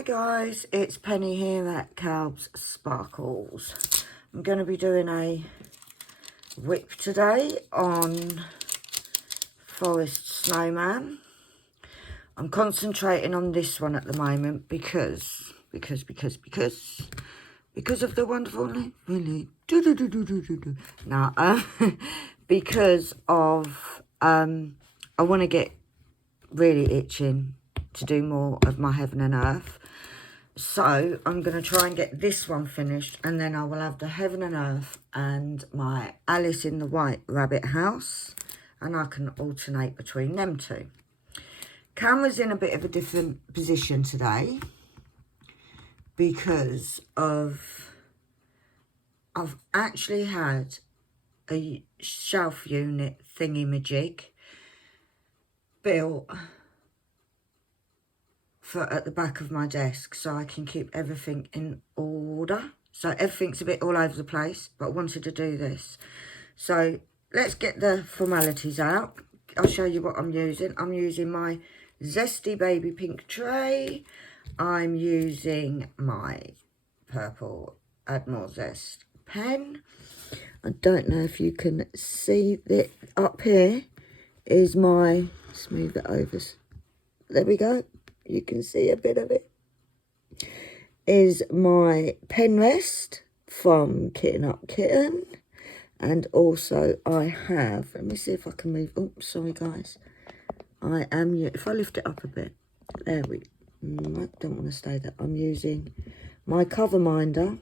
Hi guys, it's Penny here at Calb's Sparkles. I'm going to be doing a WIP today on Forest Snowman. I'm concentrating on this one at the moment because of the wonderful really no because of I want to get really itching to do more of my heaven and earth. So I'm going to try and get this one finished, and then I will have the heaven and earth and my Alice in the White Rabbit house, and I can alternate between them two. Camera's in a bit of a different position today because of I've actually had a shelf unit thingy-majig built for at the back of my desk so I can keep everything in order. So everything's a bit all over the place, but I wanted to do this. So let's get the formalities out. I'll show you what I'm using. I'm using my Zesty Baby Pink tray. I'm using my purple Admiral Zest pen. I don't know if you can see that up here is my, let's move it over. There we go. You can see a bit of it. Is my pen rest from Kitten Up Kitten. And also I have, let me see if I can move, oh, sorry guys. I am, if I lift it up a bit, there we, I don't want to stay there. I'm using my cover minder,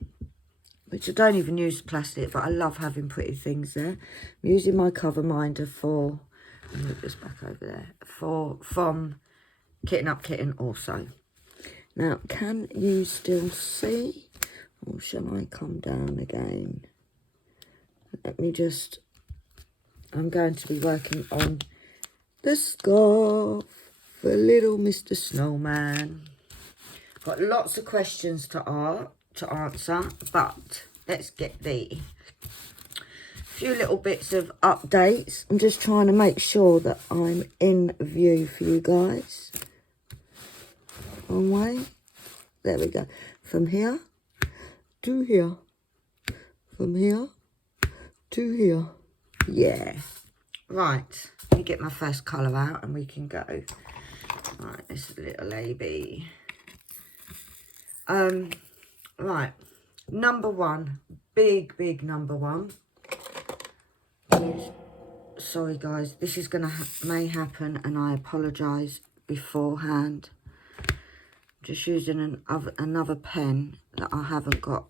which I don't even use plastic, but I love having pretty things there. I'm using my cover minder for, let me move this back over there, from Kitten Up Kitten also. Now, can you still see? Or shall I come down again? Let me just, I'm going to be working on the scarf for little Mr. Snowman. Got lots of questions to answer, but let's get the few little bits of updates. I'm just trying to make sure that I'm in view for you guys. One way. There we go. From here to here. From here to here. Yeah. Right. Let me get my first colour out and we can go. Right, this is a little lady. Right. Number one. Big number one. Sorry guys, this is gonna may happen and I apologise beforehand. Just using another pen that I haven't got.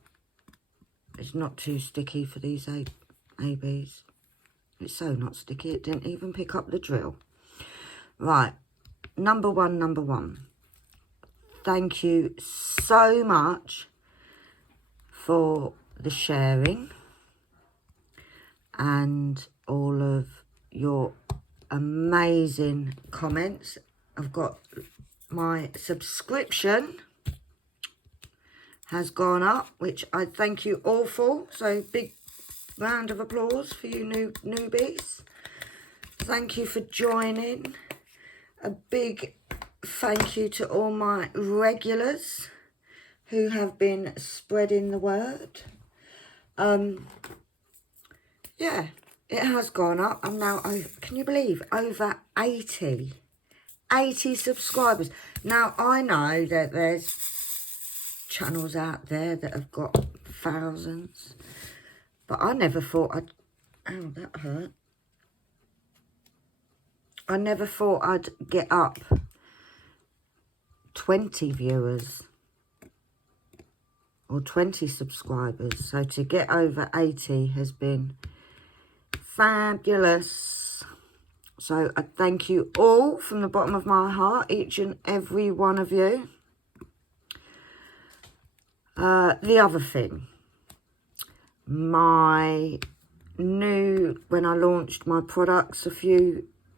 It's not too sticky for these ABs. It's so not sticky, it didn't even pick up the drill. Right, number one. Thank you so much for the sharing and all of your amazing comments. I've got my subscription has gone up, which I thank you all for. So big round of applause for you newbies. Thank you for joining. A big thank you to all my regulars who have been spreading the word. Yeah, it has gone up. I'm now, can you believe, over 80 subscribers. Now, I know that there's channels out there that have got thousands, but I never thought ow, that hurt. I never thought I'd get up 20 viewers or 20 subscribers. So to get over 80 has been fabulous. So I thank you all from the bottom of my heart, each and every one of you. The other thing, when I launched my products a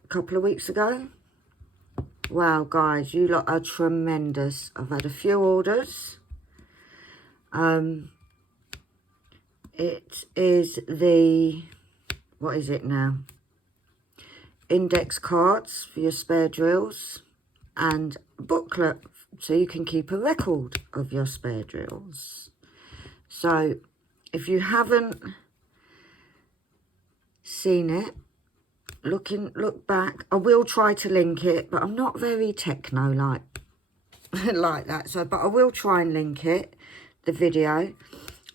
couple of weeks ago, wow guys, you lot are tremendous. I've had a few orders. It is the, what is it now? Index cards for your spare drills and booklet so you can keep a record of your spare drills. So if you haven't seen it, look back. I will try to link it, but I'm not very techno like like that. So, but I will try and link it, the video.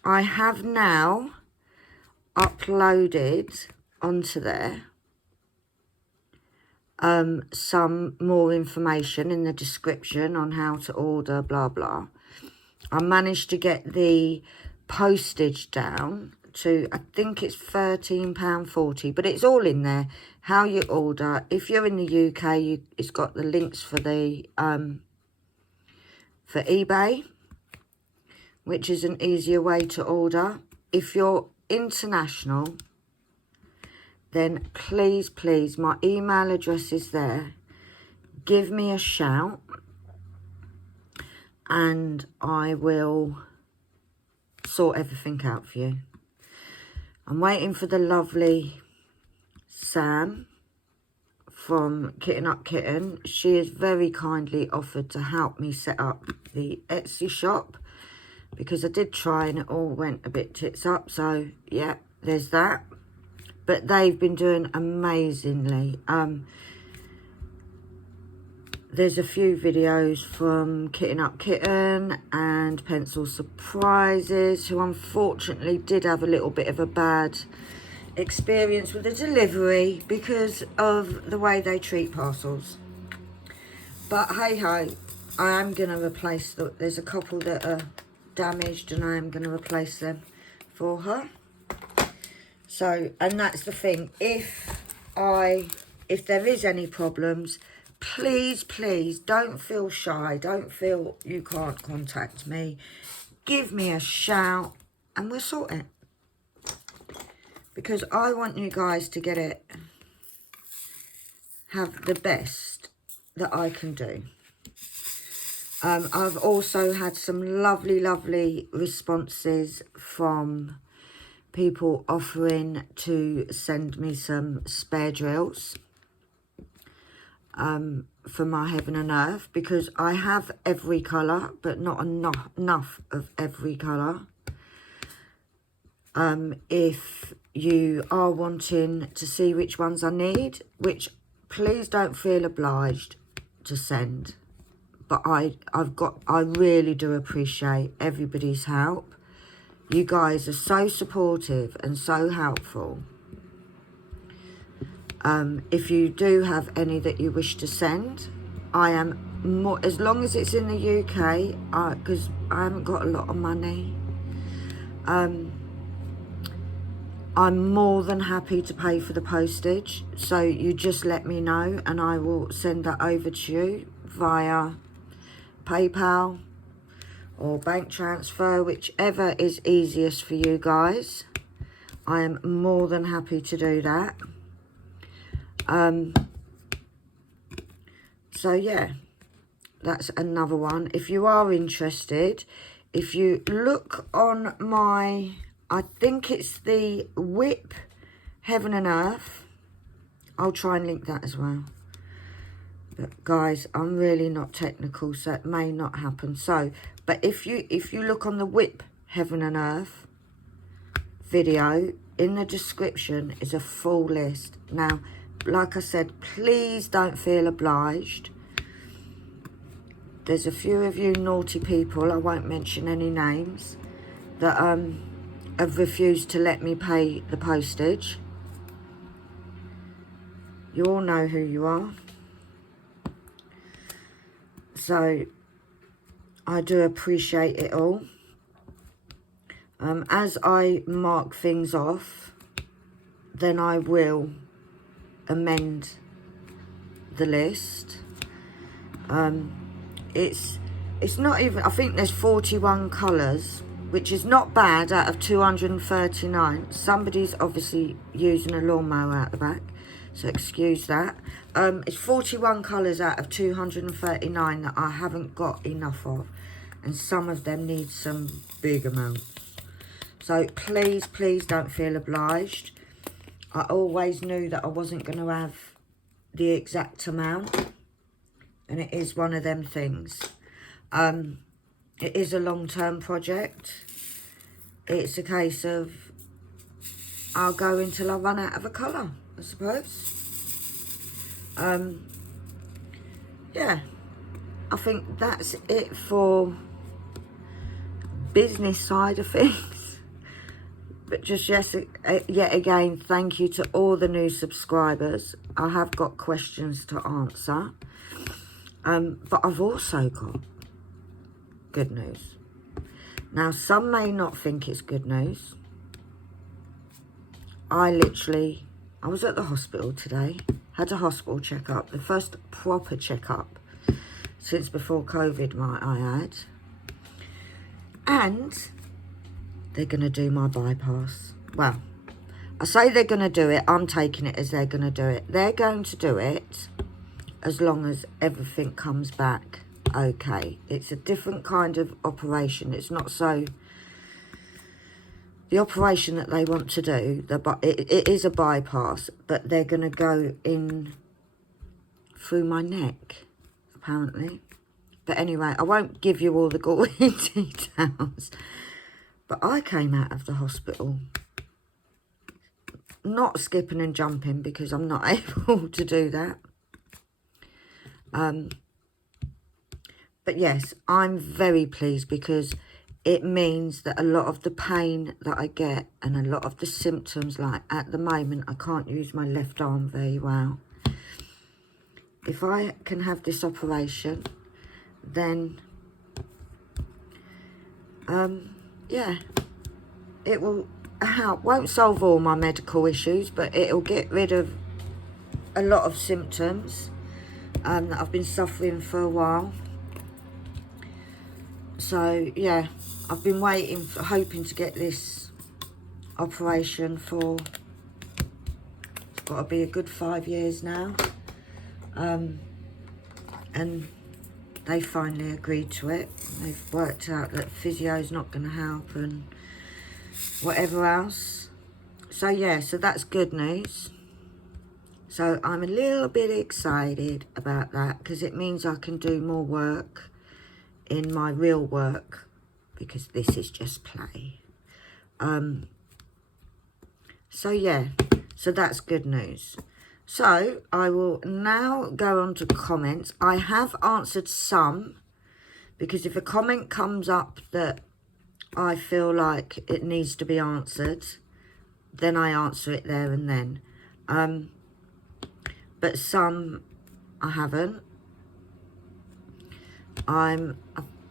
I have now uploaded onto there some more information in the description on how to order, blah blah. I managed to get the postage down to, I think it's £13.40, but it's all in there. How you order. If you're in the UK, it's got the links for the for eBay, which is an easier way to order. If you're international, then please, please, my email address is there. Give me a shout and I will sort everything out for you. I'm waiting for the lovely Sam from Kitten Up Kitten. She has very kindly offered to help me set up the Etsy shop, because I did try and it all went a bit tits up. So yeah, there's that. But they've been doing amazingly. There's a few videos from Kitten Up Kitten and Pencil Surprises, who unfortunately did have a little bit of a bad experience with the delivery because of the way they treat parcels. But hey ho, I am going to replace there's a couple that are damaged and I am going to replace them for her. So, and that's the thing, if there is any problems, please, please don't feel shy, don't feel you can't contact me. Give me a shout and we'll sort it. Because I want you guys to get it, have the best that I can do. I've also had some lovely, lovely responses from people offering to send me some spare drills for my Heaven and Earth, because I have every colour, but not enough of every colour. If you are wanting to see which ones I need, which please don't feel obliged to send, but I really do appreciate everybody's help. You guys are so supportive and so helpful. If you do have any that you wish to send, I am more, as long as it's in the UK, because I haven't got a lot of money, I'm more than happy to pay for the postage. So you just let me know and I will send that over to you via PayPal or bank transfer, whichever is easiest for you guys. I am more than happy to do that. So yeah, that's another one. If you are interested, if you look on my, I think it's the WIP Heaven and Earth, I'll try and link that as well. But guys, I'm really not technical, so it may not happen. So, but if you look on the WIP Heaven and Earth video, in the description is a full list. Now, like I said, please don't feel obliged. There's a few of you naughty people, I won't mention any names, that have refused to let me pay the postage. You all know who you are. So I do appreciate it all. As I mark things off, then I will amend the list. It's not even, I think there's 41 colours, which is not bad out of 239. Somebody's obviously using a lawnmower out the back, so excuse that. It's 41 colours out of 239 that I haven't got enough of, and some of them need some big amounts. So please, please don't feel obliged. I always knew that I wasn't going to have the exact amount, and it is one of them things. It is a long-term project. It's a case of I'll go until I run out of a colour, I suppose. Yeah, I think that's it for business side of things. But just yet again, thank you to all the new subscribers. I have got questions to answer. But I've also got good news. Now, some may not think it's good news. I was at the hospital today, had a hospital checkup, the first proper checkup since before COVID I had. And they're going to do my bypass. Well, I say they're going to do it, I'm taking it as they're going to do it. They're going to do it as long as everything comes back okay. It's a different kind of operation. It's not so... The operation that they want to do, it is a bypass, but they're going to go in through my neck, apparently. But anyway, I won't give you all the gory details. But I came out of the hospital, not skipping and jumping because I'm not able to do that. But yes, I'm very pleased because it means that a lot of the pain that I get and a lot of the symptoms, like at the moment, I can't use my left arm very well. If I can have this operation, then, yeah, it will help. Won't solve all my medical issues, but it'll get rid of a lot of symptoms that I've been suffering for a while. So, yeah, I've been hoping to get this operation for, it's got to be a good 5 years now. And they finally agreed to it. They've worked out that physio's not going to help and whatever else. So, yeah, so that's good news. So I'm a little bit excited about that because it means I can do more work in my real work, because this is just play. So yeah, so that's good news. So I will now go on to comments. I have answered some, because if a comment comes up that I feel like it needs to be answered, then I answer it there and then. But some I haven't. I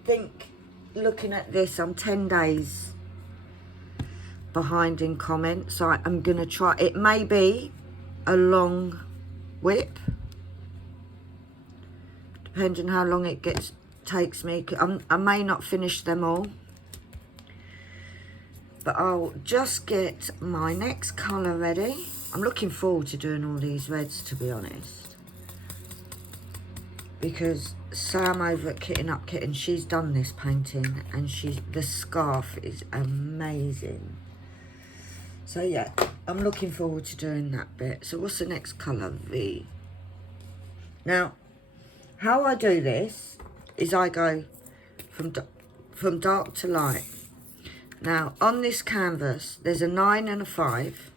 think, looking at this, I'm 10 days behind in comments. So I'm going to try. It may be a long WIP, depending how long it takes me. I may not finish them all. But I'll just get my next colour ready. I'm looking forward to doing all these reds, to be honest. Because Sam over at Kitten Up Kitten, she's done this painting, and the scarf is amazing. So yeah, I'm looking forward to doing that bit. So what's the next colour? V. Now, how I do this is I go from dark to light. Now, on this canvas, there's a 9 and a 5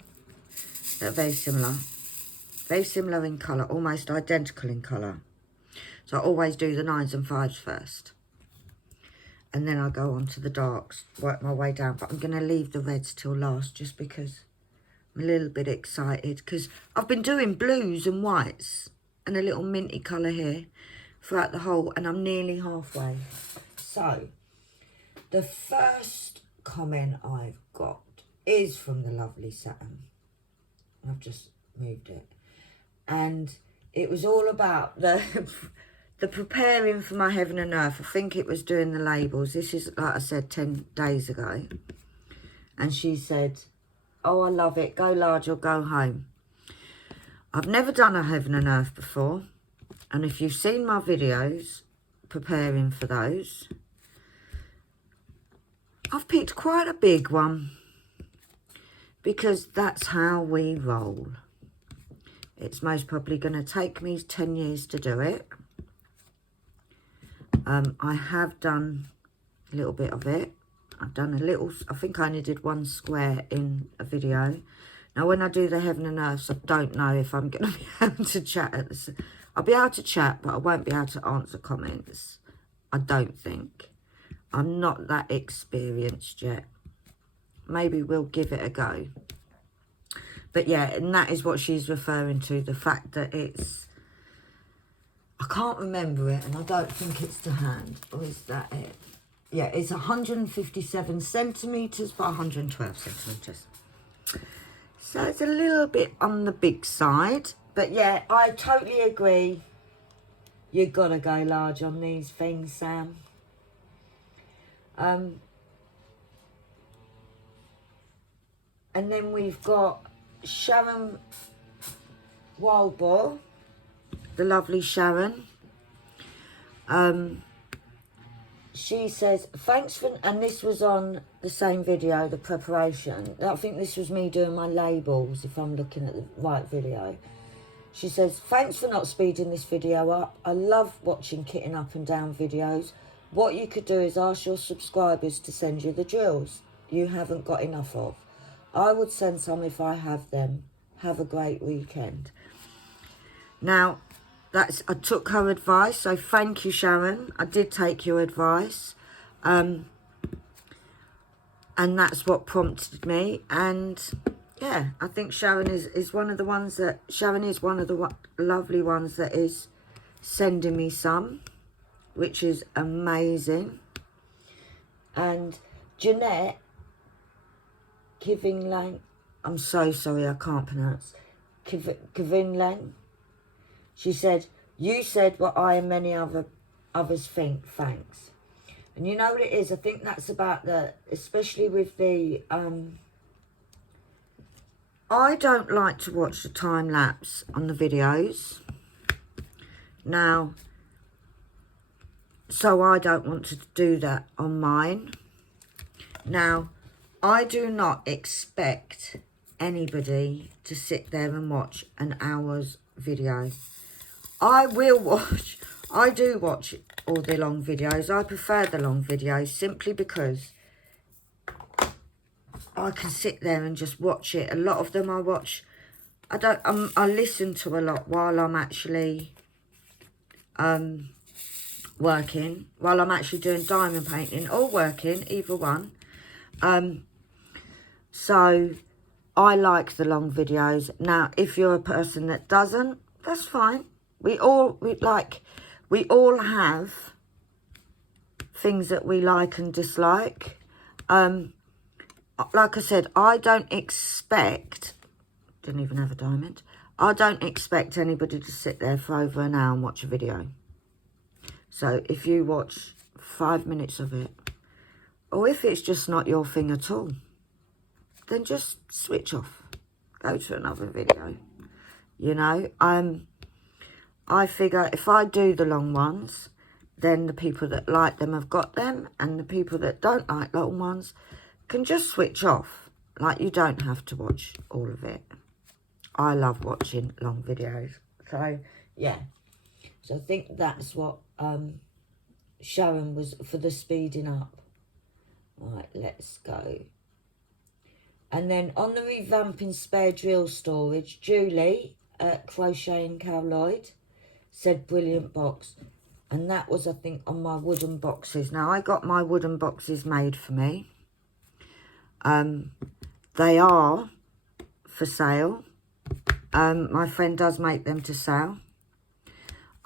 that are very similar. Very similar in colour, almost identical in colour. So I always do the 9s and 5s first. And then I go on to the darks, work my way down. But I'm going to leave the reds till last, just because I'm a little bit excited. Because I've been doing blues and whites and a little minty colour here throughout the whole. And I'm nearly halfway. So, the first comment I've got is from the lovely Saturn. I've just moved it. And it was all about the preparing for my Heaven and Earth. I think it was doing the labels. This is, like I said, 10 days ago. And she said, oh, I love it. Go large or go home. I've never done a Heaven and Earth before. And if you've seen my videos preparing for those, I've picked quite a big one. Because that's how we roll. It's most probably going to take me 10 years to do it. I have done a little bit of it. I've done a little, I think I only did one square in a video. Now, when I do the heaven and earths, I don't know if I'm going to be able to chat at this. I'll be able to chat, but I won't be able to answer comments. I don't think. I'm not that experienced yet. Maybe we'll give it a go. But yeah, and that is what she's referring to. The fact that it's... I can't remember it, and I don't think it's to hand. Or is that it? Yeah, it's 157 centimetres by 112 centimetres. So it's a little bit on the big side. But yeah, I totally agree. You've got to go large on these things, Sam. And then we've got Sharon Wildboar, the lovely Sharon. She says, thanks for, and this was on the same video, the preparation. I think this was me doing my labels, if I'm looking at the right video. She says, thanks for not speeding this video up. I love watching kitting up and down videos. What you could do is ask your subscribers to send you the drills you haven't got enough of. I would send some if I have them. Have a great weekend. Now, I took her advice, so thank you, Sharon. I did take your advice. And that's what prompted me. And yeah, I think Sharon is one of the ones that... Sharon is one of the lovely ones that is sending me some, which is amazing. And Jeanette Kivinglang, I'm so sorry, I can't pronounce. Kivinglang. She said, you said what I and many others think, thanks. And you know what it is? I think that's about especially with the, I don't like to watch the time lapse on the videos. Now, so I don't want to do that on mine. Now, I do not expect anybody to sit there and watch an hour's video. I do watch all the long videos. I prefer the long videos simply because I can sit there and just watch it. A lot of them I watch, I listen to a lot while I'm actually working, while I'm actually doing diamond painting or working, either one. So I like the long videos. Now, if you're a person that doesn't, that's fine. We all have things that we like and dislike. Like I said, I don't expect, didn't even have a diamond. I don't expect anybody to sit there for over an hour and watch a video. So if you watch 5 minutes of it, or if it's just not your thing at all, then just switch off. Go to another video. You know, I figure if I do the long ones, then the people that like them have got them, and the people that don't like long ones can just switch off. Like, you don't have to watch all of it. I love watching long videos. So, yeah. So I think that's what Sharon was for the speeding up. Right, let's go. And then on the revamping spare drill storage, Julie at Crochet and Cal Lloyd said brilliant box. And that was, I think, on my wooden boxes. Now, I got my wooden boxes made for me. They are for sale. My friend does make them to sell.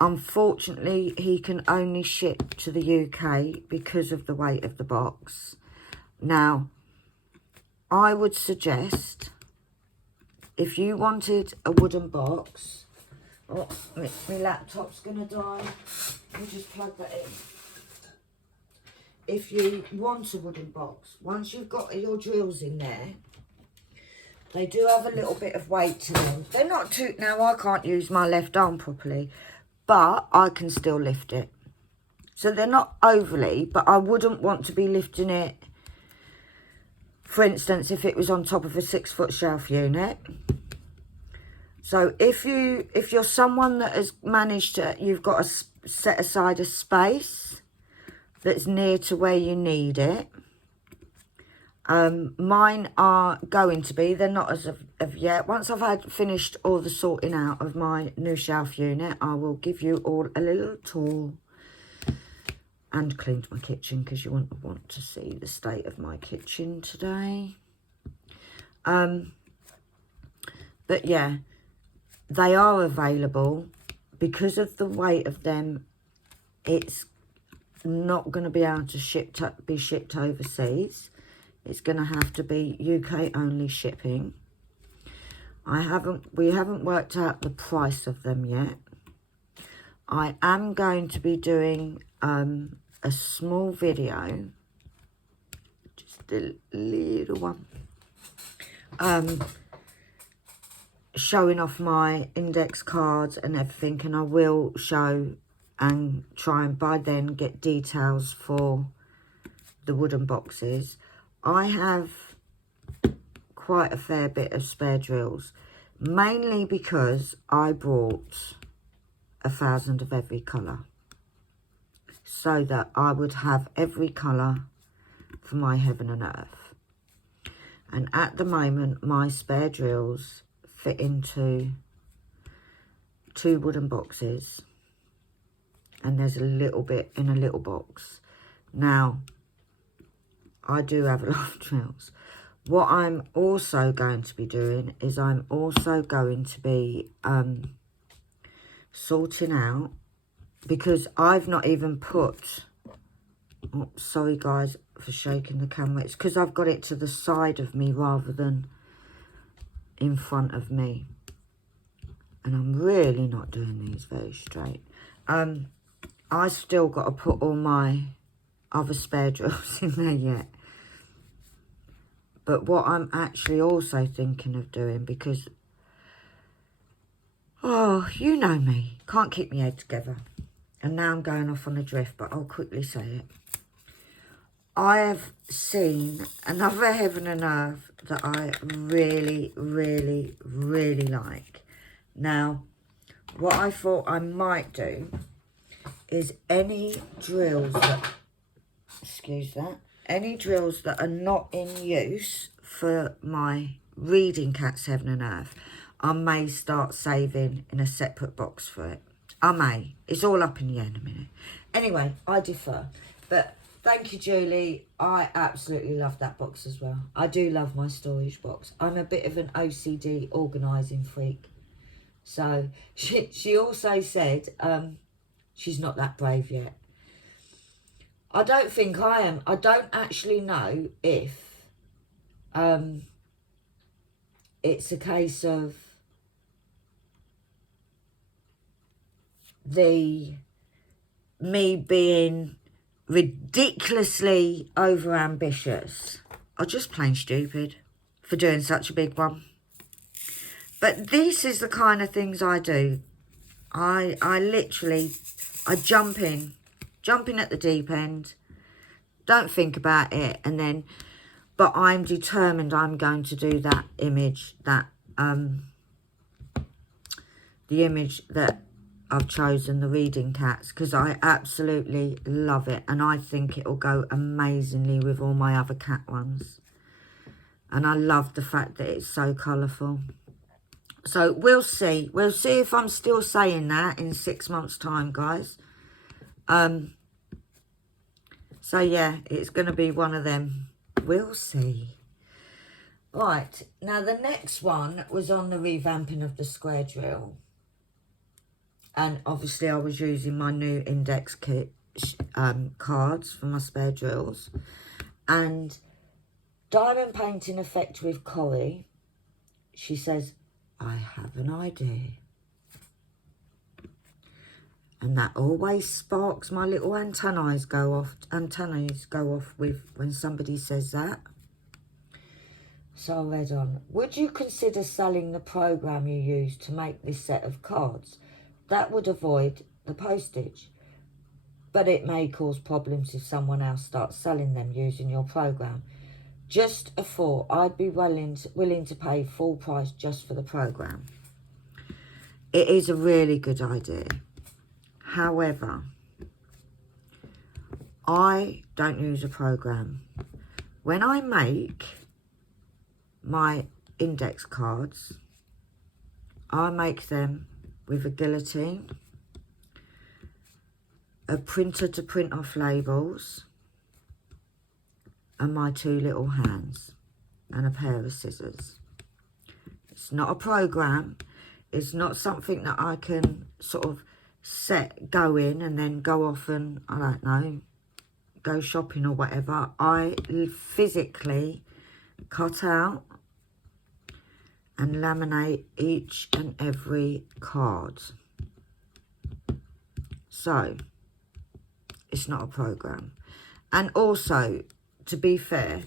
Unfortunately, he can only ship to the UK because of the weight of the box. Now, I would suggest, if you wanted a wooden box... Oh, my laptop's going to die. Let me just plug that in. If you want a wooden box, once you've got your drills in there, they do have a little bit of weight to them. They're not too... Now, I can't use my left arm properly, but I can still lift it. So they're not overly, but I wouldn't want to be lifting it, for instance, if it was on top of a 6-foot shelf unit. So if you're someone that has managed to, you've got to set aside a space, that's near to where you need it. Mine are going to be, they're not as of yet. Once I've had finished all the sorting out of my new shelf unit, I will give you all a little tour, and cleaned my kitchen because you wouldn't want to see the state of my kitchen today. But yeah, they are available. Because of the weight of them, it's not going to be able to be shipped overseas. It's going to have to be UK only shipping. We haven't worked out the price of them yet. I am going to be doing a small video, just a little one, showing off my index cards and everything, and I will show and try and by then get details for the wooden boxes. I have quite a fair bit of spare drills, mainly because I bought 1,000 of every colour, so that I would have every colour for my heaven and earth. And at the moment, my spare drills fit into 2 wooden boxes, and there's a little bit in a little box. Now, I do have a lot of drills. What I'm also going to be doing is I'm also going to be sorting out, because I've not even put, oh, sorry guys for shaking the camera, it's because I've got it to the side of me rather than in front of me, and I'm really not doing these very straight. I still got to put all my other spare drills in there yet. But what I'm actually also thinking of doing, because, oh, you know me, can't keep my head together. And now I'm going off on a drift, but I'll quickly say it. I have seen another heaven and earth that I really, really, really like. Now, what I thought I might do is any drills that, excuse that, any drills that are not in use for my reading cats heaven and earth, I may start saving in a separate box for it. I may. It's all up in the air in a minute. Anyway, I defer. But thank you, Julie. I absolutely love that box as well. I do love my storage box. I'm a bit of an OCD organising freak. So she also said she's not that brave yet. I don't think I am. I don't actually know if it's a case of me being ridiculously over ambitious, or just plain stupid for doing such a big one. But this is the kind of things I do. I literally jump in at the deep end, don't think about it, and then, but I'm determined I'm going to do that image, that the image that I've chosen, the reading cats, because I absolutely love it, and I think it'll go amazingly with all my other cat ones. And I love the fact that it's so colourful. So we'll see. We'll see if I'm still saying that in 6 months' time, guys. So yeah, it's going to be one of them. We'll see. Right, now the next one was on the revamping of the square drill. And obviously I was using my new index kit cards for my spare drills. And diamond painting effect with Corrie, she says, I have an idea. And that always sparks my little antennae go off with when somebody says that. So I read on. Would you consider selling the program you use to make this set of cards? That would avoid the postage. But it may cause problems if someone else starts selling them using your program. Just a thought, I'd be willing to pay full price just for the program. It is a really good idea. However, I don't use a program. When I make my index cards, I make them with a guillotine, a printer to print off labels, and my 2 little hands, and a pair of scissors. It's not a program. It's not something that I can sort of go in and then go off and, I don't know, go shopping or whatever. I physically cut out and laminate each and every card. So, it's not a program. And also, to be fair,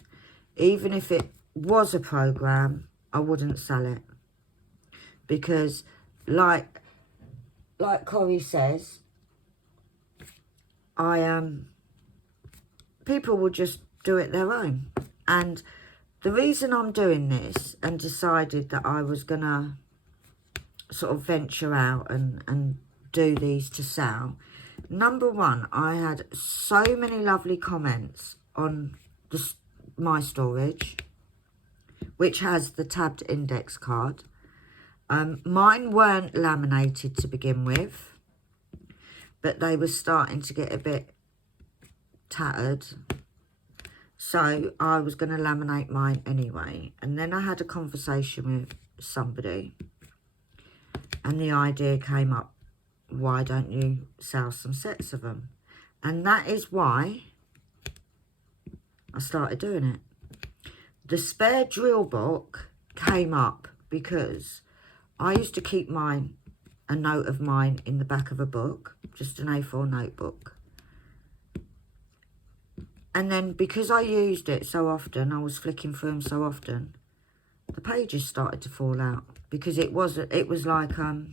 even if it was a program, I wouldn't sell it. Because, like Corrie says, people will just do it their own. And the reason I'm doing this and decided that I was going to sort of venture out and do these to sell, number one, I had so many lovely comments on my storage, which has the tabbed index card. Mine weren't laminated to begin with, but they were starting to get a bit tattered. So I was going to laminate mine anyway. And then I had a conversation with somebody, and the idea came up, why don't you sell some sets of them? And that is why I started doing it. The spare drill book came up because I used to keep a note of mine in the back of a book, just an A4 notebook. And then because I used it so often, I was flicking through them so often, the pages started to fall out. Because it was like a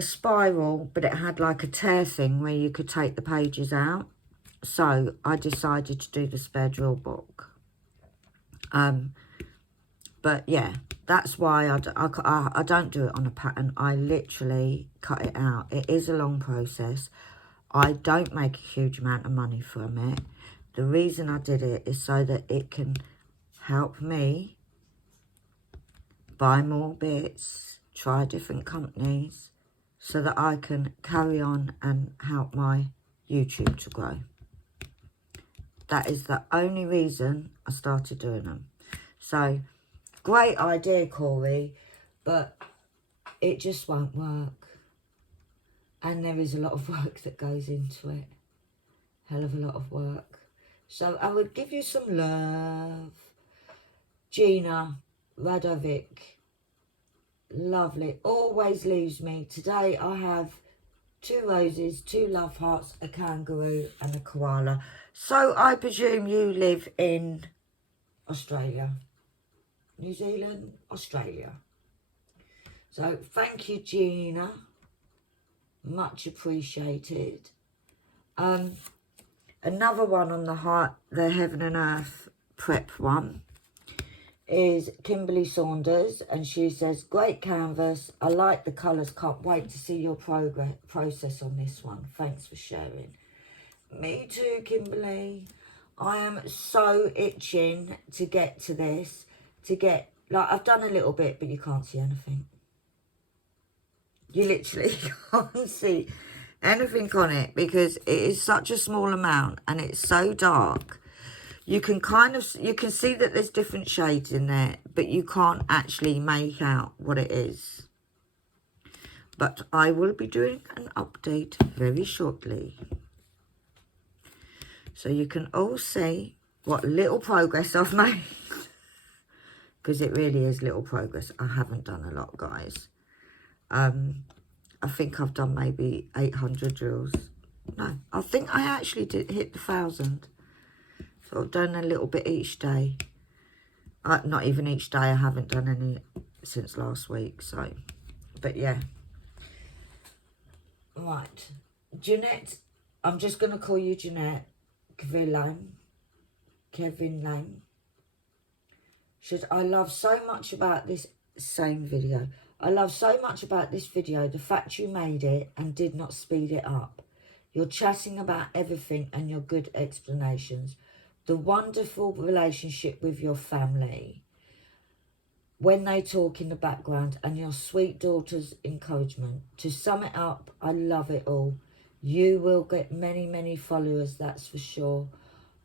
spiral, but it had like a tear thing where you could take the pages out. So I decided to do the spare drill book. But yeah, that's why I don't do it on a pattern. I literally cut it out. It is a long process. I don't make a huge amount of money from it. The reason I did it is so that it can help me buy more bits, try different companies, so that I can carry on and help my YouTube to grow. That is the only reason I started doing them. So, great idea, Corrie, but it just won't work. And there is a lot of work that goes into it. Hell of a lot of work. So I would give you some love. Gina Radovic. Lovely. Always leaves me. Today I have 2 roses, 2 love hearts, a kangaroo and a koala. So I presume you live in Australia. New Zealand, Australia. So thank you, Gina. Much appreciated. Another one on the Heaven and Earth prep one is Kimberly Saunders, and she says, great canvas. I like the colours. Can't wait to see your process on this one. Thanks for sharing. Me too, Kimberly. I am so itching to get to this. I've done a little bit, but you can't see anything. You literally can't see anything on it because it is such a small amount and it's so dark. You can see that there's different shades in there, but you can't actually make out what it is. But I will be doing an update very shortly. So you can all see what little progress I've made. Because it really is little progress. I haven't done a lot, guys. I think I've done maybe 800 drills. No, I think I actually did hit the 1,000. So I've done a little bit each day. Not even each day. I haven't done any since last week. So, but yeah. Right. Jeanette. I'm just going to call you Jeanette. Kevin Lang. I love so much about this same video. I love so much about this video the fact you made it and did not speed it up. You're chatting about everything and your good explanations. The wonderful relationship with your family when they talk in the background, and your sweet daughter's encouragement. To sum it up, I love it all. You will get many, many followers, that's for sure.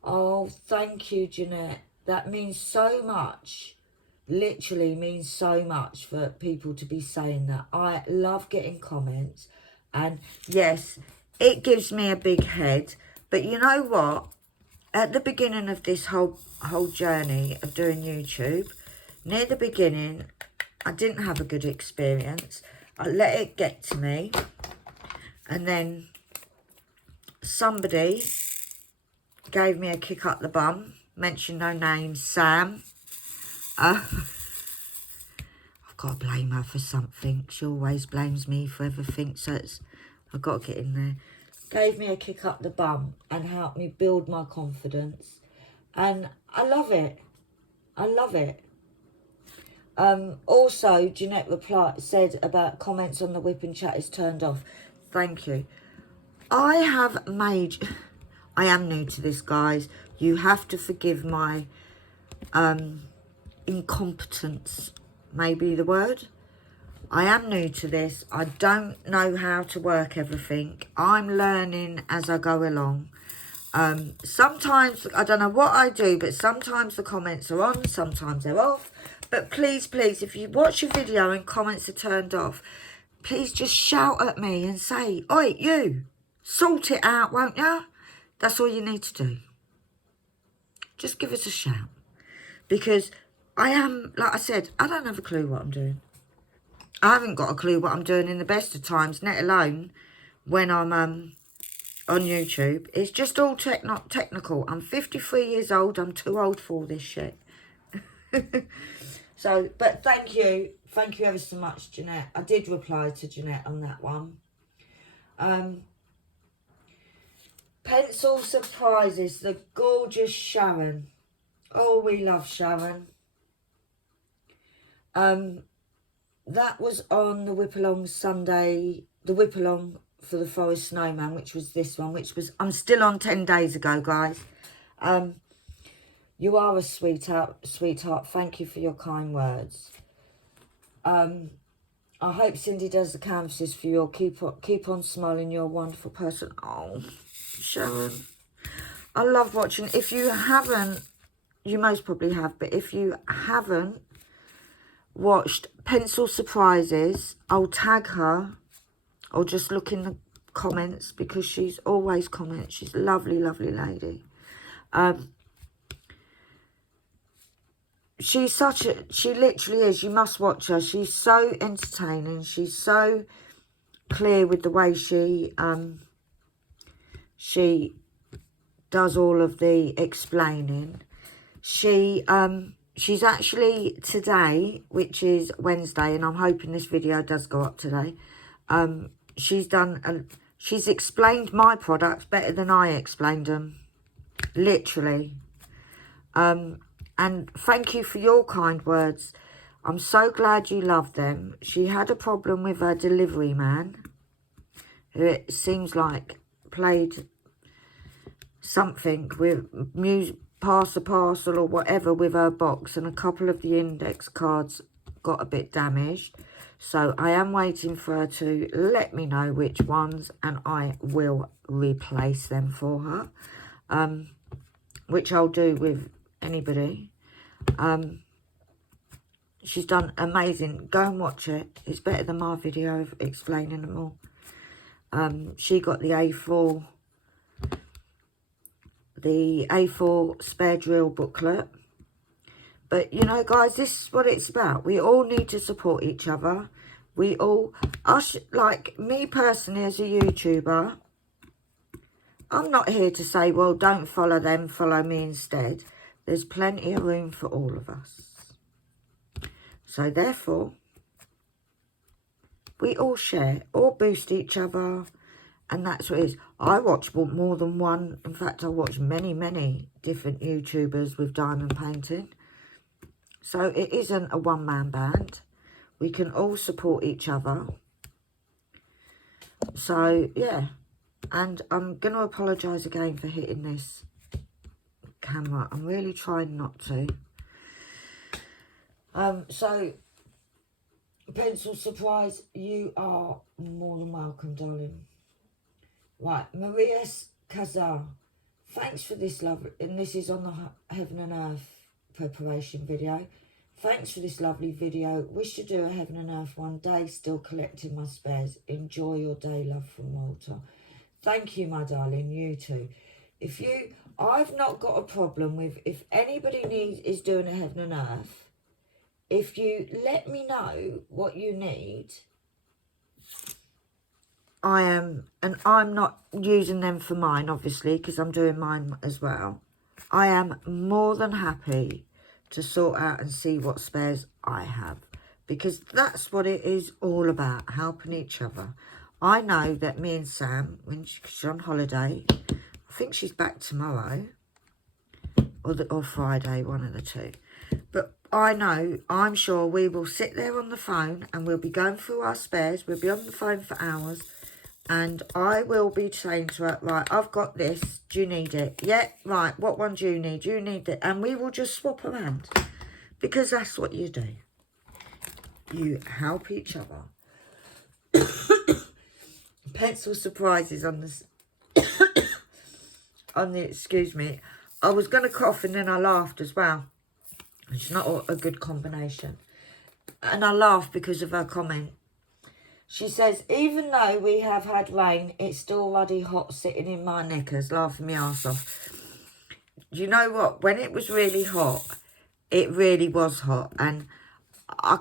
Oh, thank you, Jeanette. That means so much. Literally means so much for people to be saying that. I love getting comments. And yes, it gives me a big head. But you know what? At the beginning of this whole journey of doing YouTube, near the beginning, I didn't have a good experience. I let it get to me. And then somebody gave me a kick up the bum. Mentioned no names, Sam. I've got to blame her for something. She always blames me for everything. So I've got to get in there. Gave me a kick up the bum and helped me build my confidence. And I love it. I love it. Also, Jeanette said about comments on the WIP and chat is turned off. Thank you. I am new to this, guys. You have to forgive my incompetence, maybe the word. I am new to this. I don't know how to work everything. I'm learning as I go along. Sometimes, I don't know what I do, but sometimes the comments are on, sometimes they're off. But please, please, if you watch a video and comments are turned off, please just shout at me and say, oi, you, sort it out, won't you? That's all you need to do. Just give us a shout. Because I am, like I said, I don't have a clue what I'm doing. I haven't got a clue what I'm doing in the best of times, let alone when I'm on YouTube. It's just all technical. I'm 53 years old. I'm too old for all this shit. So, but thank you. Thank you ever so much, Jeanette. I did reply to Jeanette on that one. Pencil surprises, the gorgeous Sharon. Oh, we love Sharon. That was on the whip along Sunday, the whip along for the Forest Snowman, which was this one, which was, I'm still on 10 days ago, guys. You are a sweetheart. Thank you for your kind words. I hope Cindy does the canvases for you. Keep on smiling. You're a wonderful person. Oh, Sharon. I love watching. If you haven't, you most probably have, but if you haven't watched Pencil Surprises, I'll tag her or just look in the comments because she's always comments. She's a lovely, lovely lady. She literally is. You must watch her. She's so entertaining. She's so clear with the way she does all of the explaining. She's actually today, which is Wednesday, and I'm hoping this video does go up today. She's explained my products better than I explained them, literally. And thank you for your kind words. I'm so glad you love them. She had a problem with her delivery man, who it seems like played something with pass a parcel or whatever with her box, and a couple of the index cards got a bit damaged. So I am waiting for her to let me know which ones, and I will replace them for her, which I'll do with anybody. She's done amazing. Go and watch it. It's better than my video of explaining them all. She got the A4 spare drill booklet. But you know, guys, this is what it's about. We all need to support each other. Like me personally as a YouTuber, I'm not here to say, well, don't follow them, follow me instead. There's plenty of room for all of us. So therefore, we all share, all boost each other. And that's what it is. I watch more than one. In fact, I watch many, many different YouTubers with diamond painting. So it isn't a one-man band. We can all support each other. So, yeah. And I'm going to apologise again for hitting this camera. I'm really trying not to. So, Pencil Surprise, you are more than welcome, darling. Right, Maria Kazar, thanks for this love, and this is on the Heaven and Earth preparation video. Thanks for this lovely video. Wish to do a Heaven and Earth one day, still collecting my spares. Enjoy your day, love, from Walter. Thank you, my darling, you too. I've not got a problem with, if anybody is doing a Heaven and Earth, if you let me know what you need, and I'm not using them for mine, obviously, because I'm doing mine as well. I am more than happy to sort out and see what spares I have, because that's what it is all about, helping each other. I know that me and Sam, when she's on holiday, I think she's back tomorrow or Friday, one of the two. But I know, I'm sure we will sit there on the phone and we'll be going through our spares. We'll be on the phone for hours. And I will be saying to her, right, I've got this. Do you need it? Yeah, right. What one do you need? You need it. And we will just swap around. Because that's what you do. You help each other. Pencil Surprises on this. Excuse me. I was going to cough and then I laughed as well. It's not a good combination. And I laughed because of her comment. She says, even though we have had rain, it's still ruddy hot sitting in my knickers, laughing my arse off. Do you know what? When it was really hot, it really was hot. And I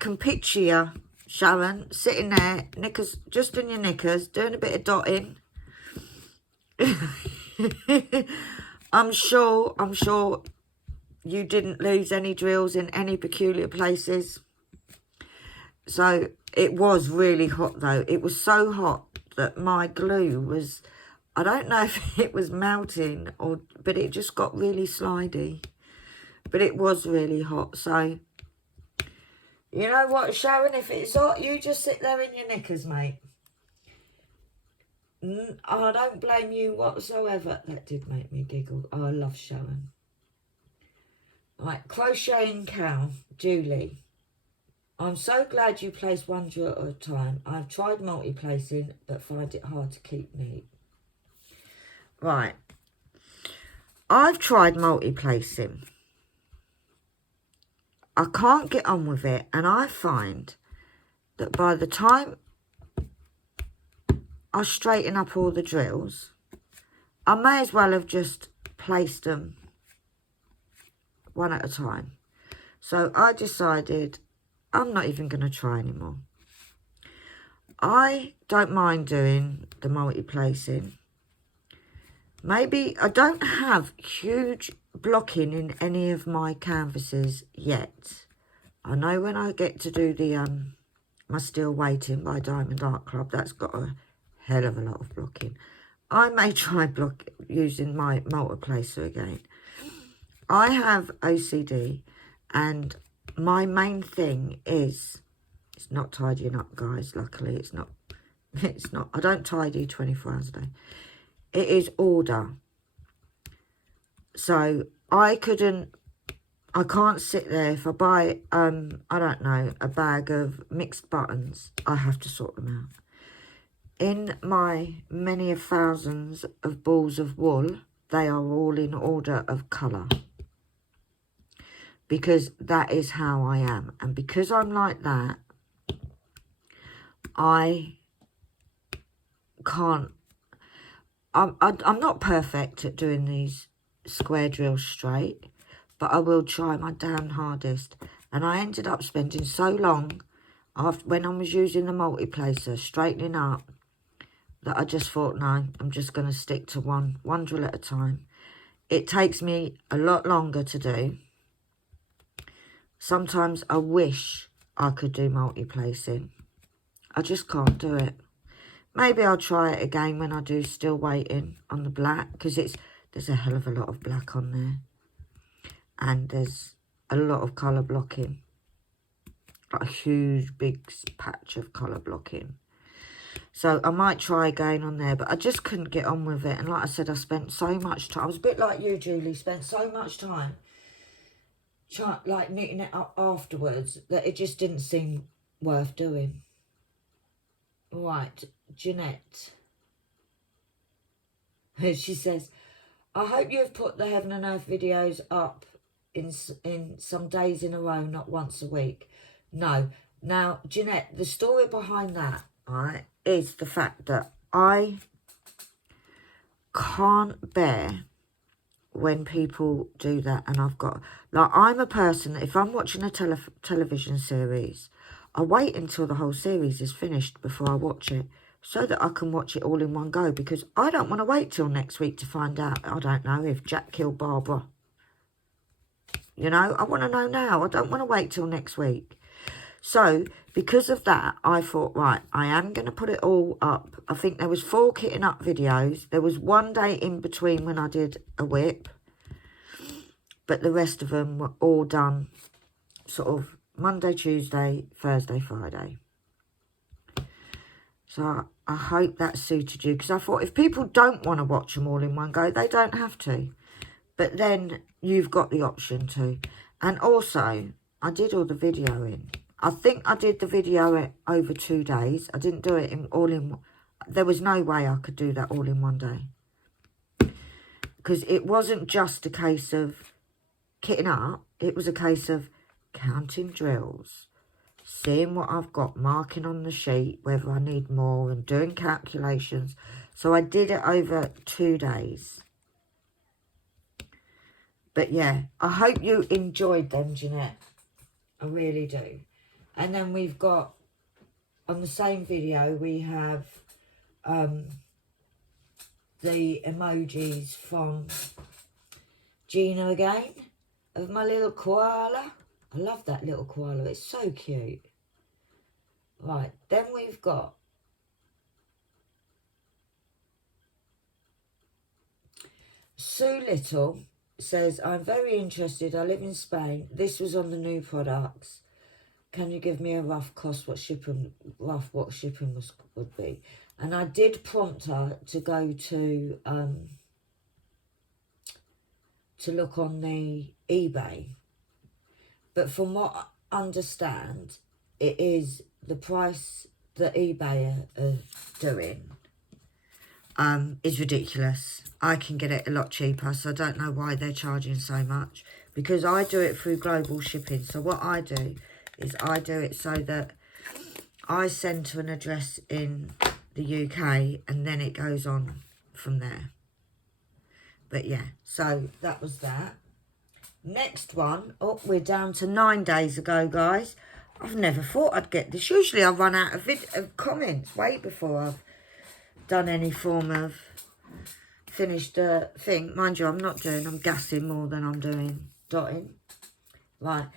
can picture you, Sharon, sitting there, knickers, just in your knickers, doing a bit of dotting. I'm sure you didn't lose any drills in any peculiar places. So it was really hot though. It was so hot that my glue was, I don't know if it was melting but it just got really slidey. But it was really hot. So, you know what, Sharon, if it's hot, you just sit there in your knickers, mate. I don't blame you whatsoever. That did make me giggle. Oh, I love Sharon. Right, Crocheting Cow, Julie. I'm so glad you place one drill at a time. I've tried multi-placing, but find it hard to keep neat. Right. I've tried multi-placing. I can't get on with it, and I find that by the time I straighten up all the drills, I may as well have just placed them one at a time. So I decided I'm not even going to try anymore. I don't mind doing the multi-placing. Maybe I don't have huge blocking in any of my canvases yet. I know when I get to do the my Still Waiting by Diamond Art Club, that's got a hell of a lot of blocking. I may try using my multiplacer again. I have OCD, and my main thing is, it's not tidying up, guys. Luckily, it's not. I don't tidy 24 hours a day. It is order. So I can't sit there. If I buy, I don't know, a bag of mixed buttons, I have to sort them out. In my many of thousands of balls of wool, they are all in order of colour. Because that is how I am. And because I'm like that, I can't, I'm not perfect at doing these square drills straight, but I will try my damn hardest. And I ended up spending so long when I was using the multiplacer, straightening up, that I just thought, no, I'm just going to stick to one drill at a time. It takes me a lot longer to do. Sometimes I wish I could do multi-placing. I just can't do it. Maybe I'll try it again when I do Still Waiting on the black, because there's a hell of a lot of black on there. And there's a lot of colour blocking. Like a huge, big patch of colour blocking. So I might try again on there, but I just couldn't get on with it. And like I said, I spent so much time. I was a bit like you, Julie, spent so much time like knitting it up afterwards that it just didn't seem worth doing. Right, Jeanette. She says, I hope you have put the Heaven and Earth videos up in some days in a row, not once a week. No. Now, Jeanette, the story behind that, right, is the fact that I can't bear when people do that. And I've got, like, I'm a person, if I'm watching a television series, I wait until the whole series is finished before I watch it, so that I can watch it all in one go, because I don't want to wait till next week to find out, I don't know, if Jack killed Barbara. You know, I want to know now. I don't want to wait till next week. So, because of that, I thought, right, I am going to put it all up. I think there was 4 kitting up videos. There was one day in between when I did a WIP, but the rest of them were all done sort of Monday, Tuesday, Thursday, Friday. So I hope that suited you, because I thought if people don't want to watch them all in one go, they don't have to. But then you've got the option to. And also, I did all the videoing. I think I did the video over 2 days. I didn't do it all in. There was no way I could do that all in one day. Because it wasn't just a case of kitting up. It was a case of counting drills, seeing what I've got, marking on the sheet, whether I need more, and doing calculations. So I did it over 2 days. But yeah, I hope you enjoyed them, Jeanette. I really do. And then we've got, on the same video, we have the emojis from Gina again, of my little koala. I love that little koala. It's so cute. Right, then we've got Sue Little says, I'm very interested. I live in Spain. This was on the new products. Can you give me a rough cost, what shipping would be? And I did prompt her to go to look on the eBay. But from what I understand, it is the price that eBay are doing is ridiculous. I can get it a lot cheaper, so I don't know why they're charging so much, because I do it through global shipping. So what I do is I do it so that I send to an address in the UK and then it goes on from there. But yeah, so that was that. Next one, oh, we're down to 9 days ago, guys. I've never thought I'd get this. Usually I run out of comments way before I've done any form of finished thing. Mind you, I'm gassing more than I'm doing dotting. Right.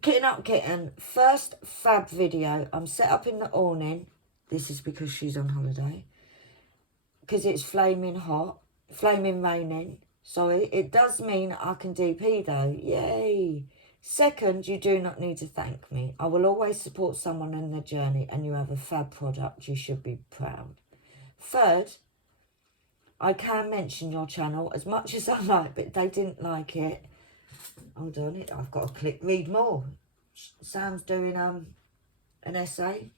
Kitten Up Kitten, first fab video. I'm set up in the awning. This is because she's on holiday. Because it's flaming hot. Flaming raining. Sorry, it does mean I can DP though. Yay. Second, you do not need to thank me. I will always support someone in their journey, and you have a fab product. You should be proud. Third, I can mention your channel as much as I like, but they didn't like it. Hold on, I've got to click read more. Sam's doing an essay.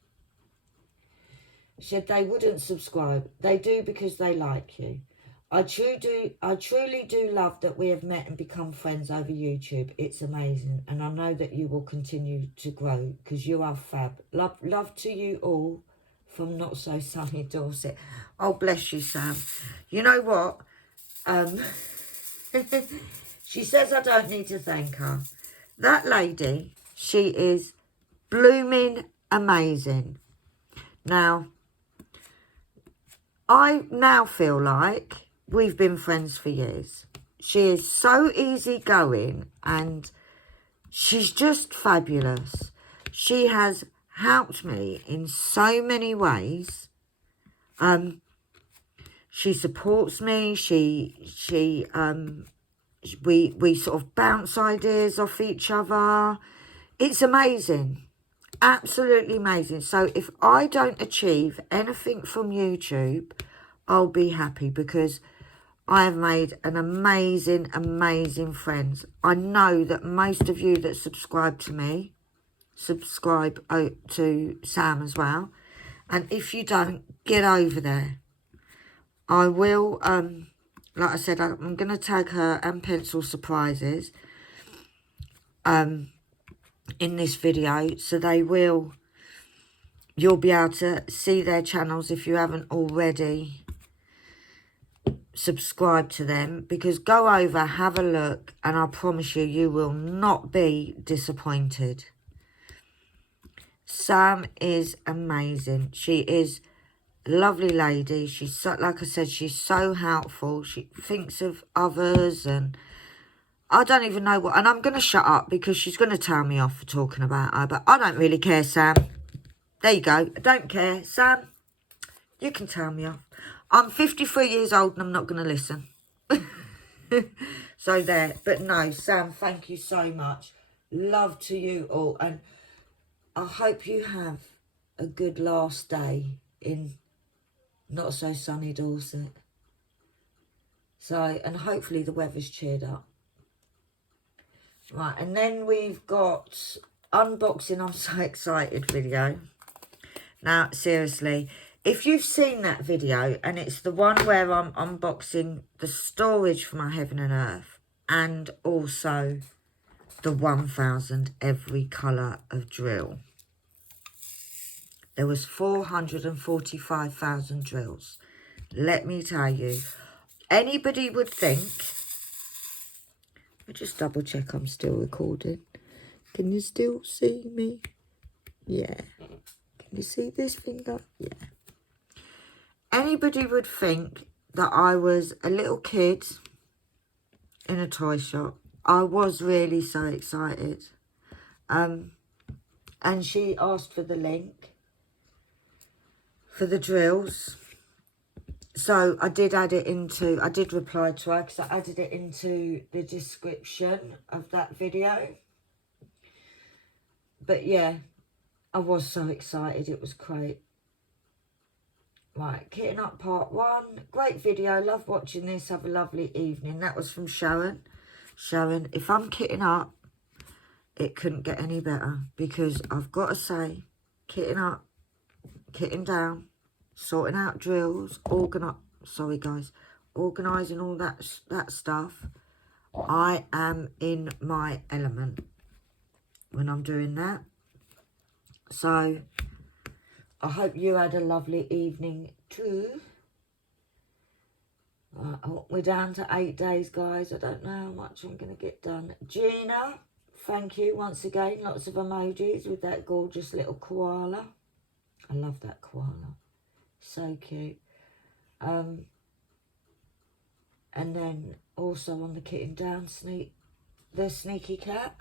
Said they wouldn't subscribe. They do because they like you. I truly do love that we have met and become friends over YouTube. It's amazing, and I know that you will continue to grow because you are fab. Love to you all from Not So Sunny Dorset. Oh, bless you, Sam. You know what? She says I don't need to thank her. That lady, she is blooming amazing. Now, I now feel like we've been friends for years. She is so easygoing and she's just fabulous. She has helped me in so many ways. She supports me. We sort of bounce ideas off each other. It's amazing. absolutely amazing. So if I don't achieve anything from YouTube, I'll be happy, because I have made an amazing, amazing friends. I know that most of you that subscribe to me, subscribe to Sam as well. And if you don't, get over there. I will, like I said, I'm going to tag her and Pencil Surprises in this video. So you'll be able to see their channels if you haven't already subscribed to them. Because go over, have a look, and I promise you, you will not be disappointed. Sam is amazing. She is a lovely lady. She's so, like I said, she's so helpful. She thinks of others, and I don't even know what. And I'm going to shut up because she's going to tell me off for talking about her. But I don't really care, Sam. There you go. I don't care. Sam, you can tell me off. I'm 53 years old and I'm not going to listen. So there. But no, Sam, thank you so much. Love to you all. And I hope you have a good last day in not so sunny Dorset. So, and hopefully the weather's cheered up. Right, and then we've got unboxing, I'm so excited video. Now, seriously, if you've seen that video, and it's the one where I'm unboxing the storage for my Heaven and Earth, and also the 1000 every colour of drill. There was 445,000 drills. Let me tell you, anybody would think... Let me just double check I'm still recording. Can you still see me? Yeah. Can you see this finger? Yeah. Anybody would think that I was a little kid in a toy shop. I was really so excited. And she asked for the link for the drills. So I did add it into, I did reply to her because I added it into the description of that video. But yeah, I was so excited. It was great. Right, Kitting Up Part 1. Great video. Love watching this. Have a lovely evening. That was from Sharon. Sharon, if I'm kitting up, it couldn't get any better. Because I've got to say, kitting up, kitting down, sorting out drills, organising all that stuff. I am in my element when I'm doing that. So I hope you had a lovely evening too. Right, we're down to 8 days, guys. I don't know how much I'm going to get done. Gina, thank you once again. Lots of emojis with that gorgeous little koala. I love that koala. So cute. And then also on the kitting down, the sneaky cat.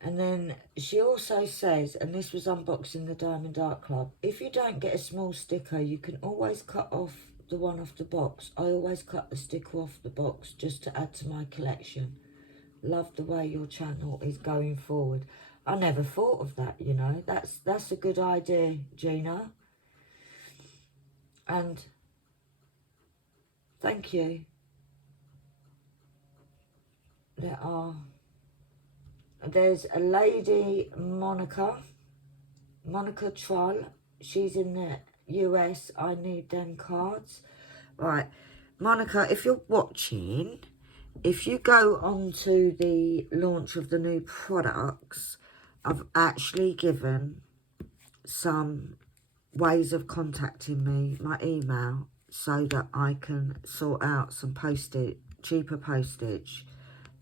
And then she also says, and this was unboxing the Diamond Art Club, if you don't get a small sticker, you can always cut off the one off the box. I always cut the sticker off the box just to add to my collection. Love the way your channel is going forward. I never thought of that, you know. That's a good idea, Gina. And thank you. There's a lady, Monica Troll. She's in the US. I need them cards. Right, Monica, if you're watching, if you go on to the launch of the new products, I've actually given some ways of contacting me, my email, so that I can sort out some cheaper postage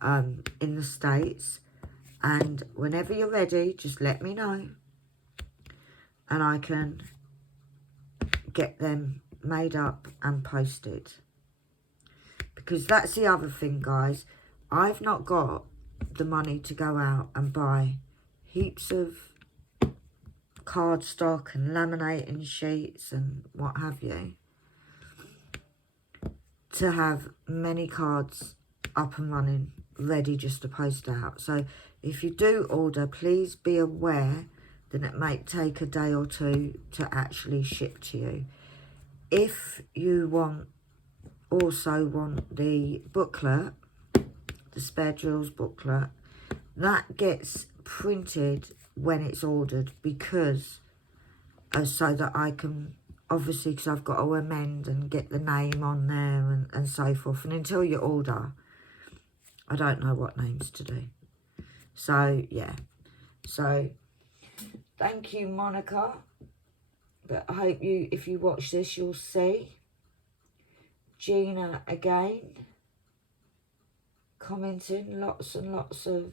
in the States. And whenever you're ready, just let me know. And I can get them made up and posted. Because that's the other thing, guys. I've not got the money to go out and buy heaps of cardstock and laminating sheets and what have you, to have many cards up and running, ready just to post out. So if you do order, please be aware that it may take a day or two to actually ship to you. If you also want the booklet, the spare drills booklet, that gets printed when it's ordered, because so that I can, obviously, because I've got to amend and get the name on there and so forth. And until you order, I don't know what names to do. So, yeah. So, thank you, Monica. But I hope you, if you watch this, you'll see. Gina again, commenting, lots and lots of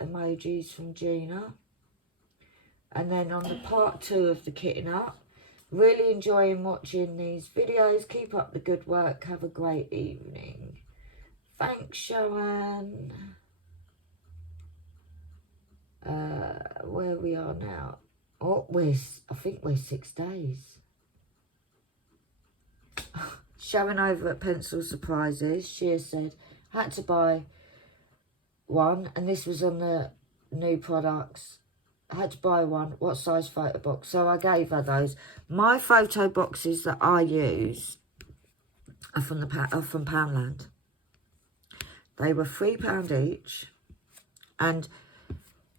emojis from Gina. And then on the part 2 of the kitting up, really enjoying watching these videos. Keep up the good work. Have a great evening. Thanks, Sharon. Where we are now? Oh, I think we're 6 days. Sharon over at Pencil Surprises, she has said, had to buy one, and this was on the new products. I had to buy one. What size photo box? So I gave her those. My photo boxes that I use are from Poundland. They were £3 each, and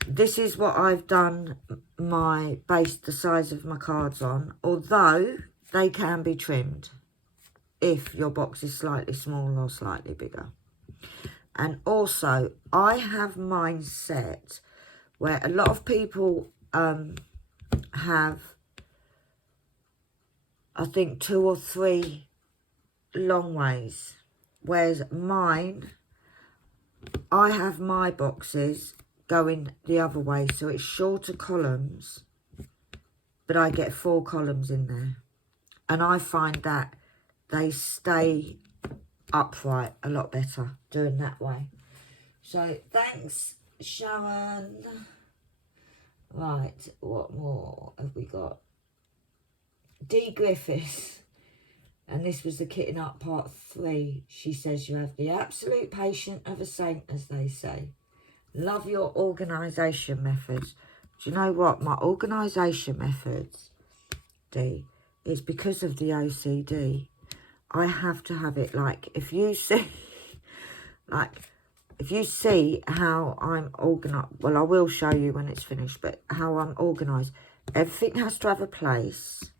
this is what I've done the size of my cards on. Although they can be trimmed if your box is slightly smaller or slightly bigger. And also, I have mine set where a lot of people have, I think, 2 or 3 long ways. Whereas mine, I have my boxes going the other way. So it's shorter columns, but I get 4 columns in there. And I find that they stay upright a lot better doing that way. So thanks, Sharon. Right, what more have we got? D. Griffiths, and this was the kitting up part 3. She says, you have the absolute patience of a saint, as they say. Love your organisation methods. Do you know what? My organisation methods, D, is because of the OCD. I have to have it like, if you see how I'm organised, well, I will show you when it's finished, but how I'm organised, everything has to have a place.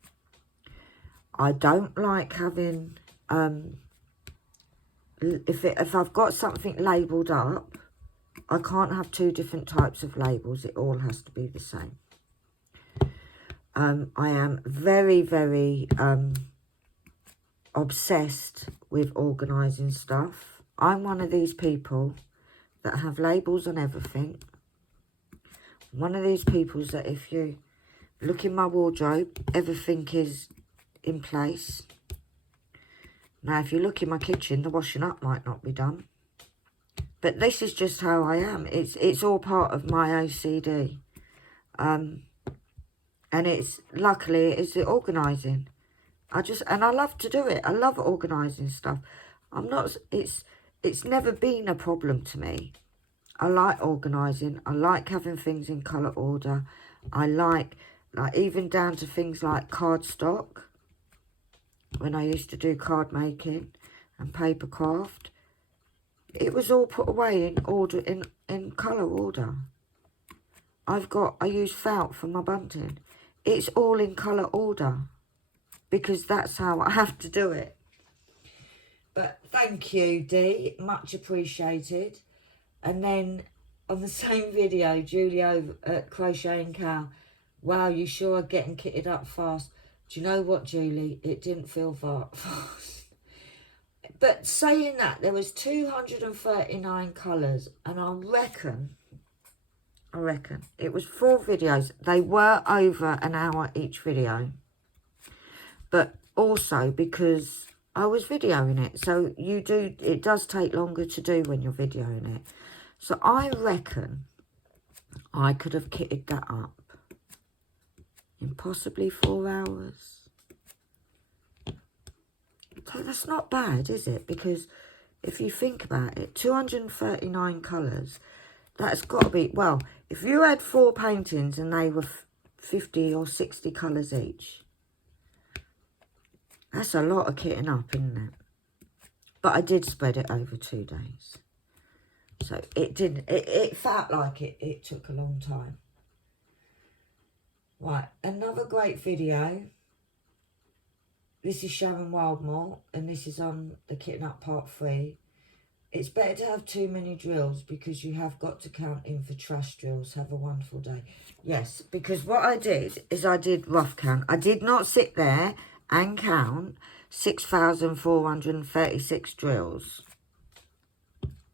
I don't like having, if I've got something labelled up, I can't have 2 different types of labels. It all has to be the same. I am very, very obsessed with organising stuff. I'm one of these people that have labels on everything. One of these people that if you look in my wardrobe, everything is in place. Now, if you look in my kitchen, the washing up might not be done. But this is just how I am. It's all part of my OCD. And it's, luckily, it's the organising. And I love to do it. I love organising stuff. It's never been a problem to me. I like organising. I like having things in colour order. I like even down to things like cardstock. When I used to do card making and paper craft, it was all put away in order, in colour order. I use felt for my bunting. It's all in colour order, because that's how I have to do it. But thank you, Dee. Much appreciated. And then on the same video, Julie over at Crochet and Cow, wow, you sure are getting kitted up fast. Do you know what, Julie? It didn't feel fast. But saying that, there was 239 colours, and I reckon it was 4 videos. They were over an hour each video. But also because I was videoing it. So it does take longer to do when you're videoing it. So I reckon I could have kitted that up in possibly 4 hours. So that's not bad, is it? Because if you think about it, 239 colours, That's got to be, well, if you had 4 paintings and they were 50 or 60 colours each, that's a lot of kitting up, isn't it? But I did spread it over 2 days. So it didn't, it felt like it took a long time. Right, another great video. This is Sharon Wildmore, and this is on the kitting up part 3. It's better to have too many drills because you have got to count in for trash drills. Have a wonderful day. Yes, because what I did is I did rough count. I did not sit there and count 6,436 drills.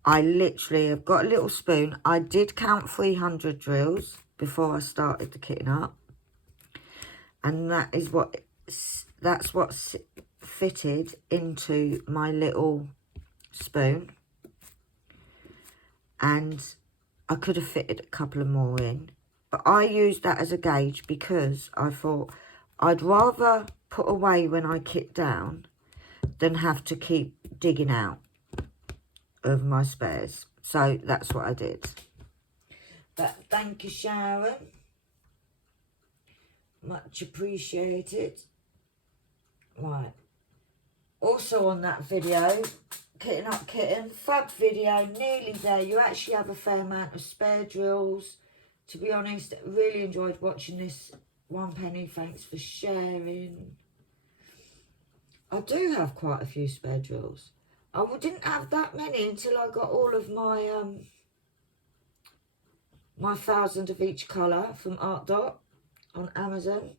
I literally have got a little spoon. I did count 300 drills before I started the kitting up. And that's what's fitted into my little spoon. And I could have fitted a couple of more in. But I used that as a gauge because I thought I'd rather put away when I kit down than have to keep digging out of my spares. So that's what I did. But thank you, Sharon. Much appreciated. Right. Also on that video, kitting up kitten, fab video, nearly there. You actually have a fair amount of spare drills. To be honest, really enjoyed watching this. One penny, thanks for sharing. I do have quite a few spare drills. I didn't have that many until I got all of my my 1,000 of each colour from Art Dot on Amazon.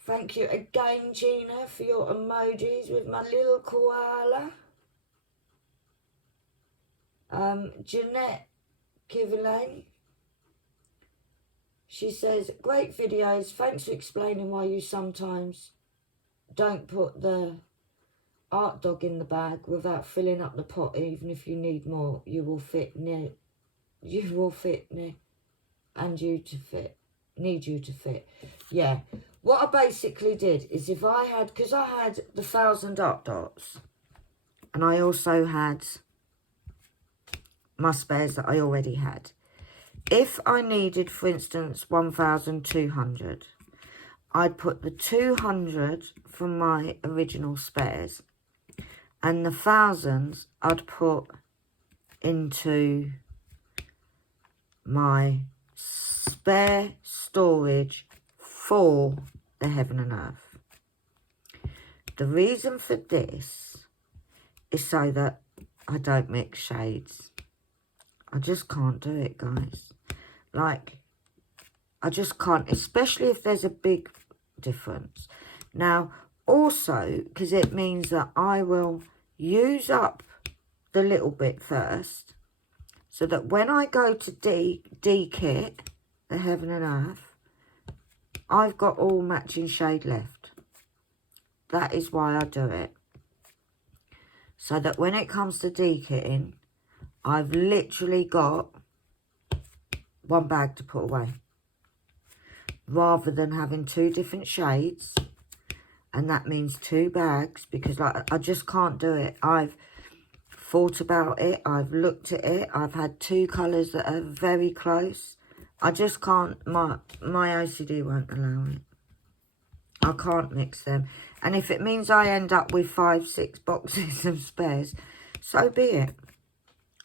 Thank you again, Gina, for your emojis with my little koala. Jeanette Kiverlane. She says, great videos. Thanks for explaining why you sometimes don't put the art dog in the bag without filling up the pot. Even if you need more, you will fit near. You will fit near, and you to fit. Need you to fit. Yeah. What I basically did is if I had, because I had the 1,000 art dots, and I also had my spares that I already had. If I needed, for instance, 1,200, I'd put the 200 from my original spares, and the 1,000 I'd put into my spare storage for the Heaven and Earth. The reason for this is so that I don't mix shades. I just can't do it, guys. Like, I just can't, especially if there's a big difference. Now, also, because it means that I will use up the little bit first, so that when I go to de-kit the Heaven and Earth, I've got all matching shade left. That is why I do it. So that when it comes to de-kitting, I've literally got one bag to put away. Rather than having 2 different shades. And that means 2 bags. Because like I just can't do it. I've thought about it. I've looked at it. I've had 2 colours that are very close. I just can't. My OCD won't allow it. I can't mix them. And if it means I end up with 5, 6 boxes of spares, so be it.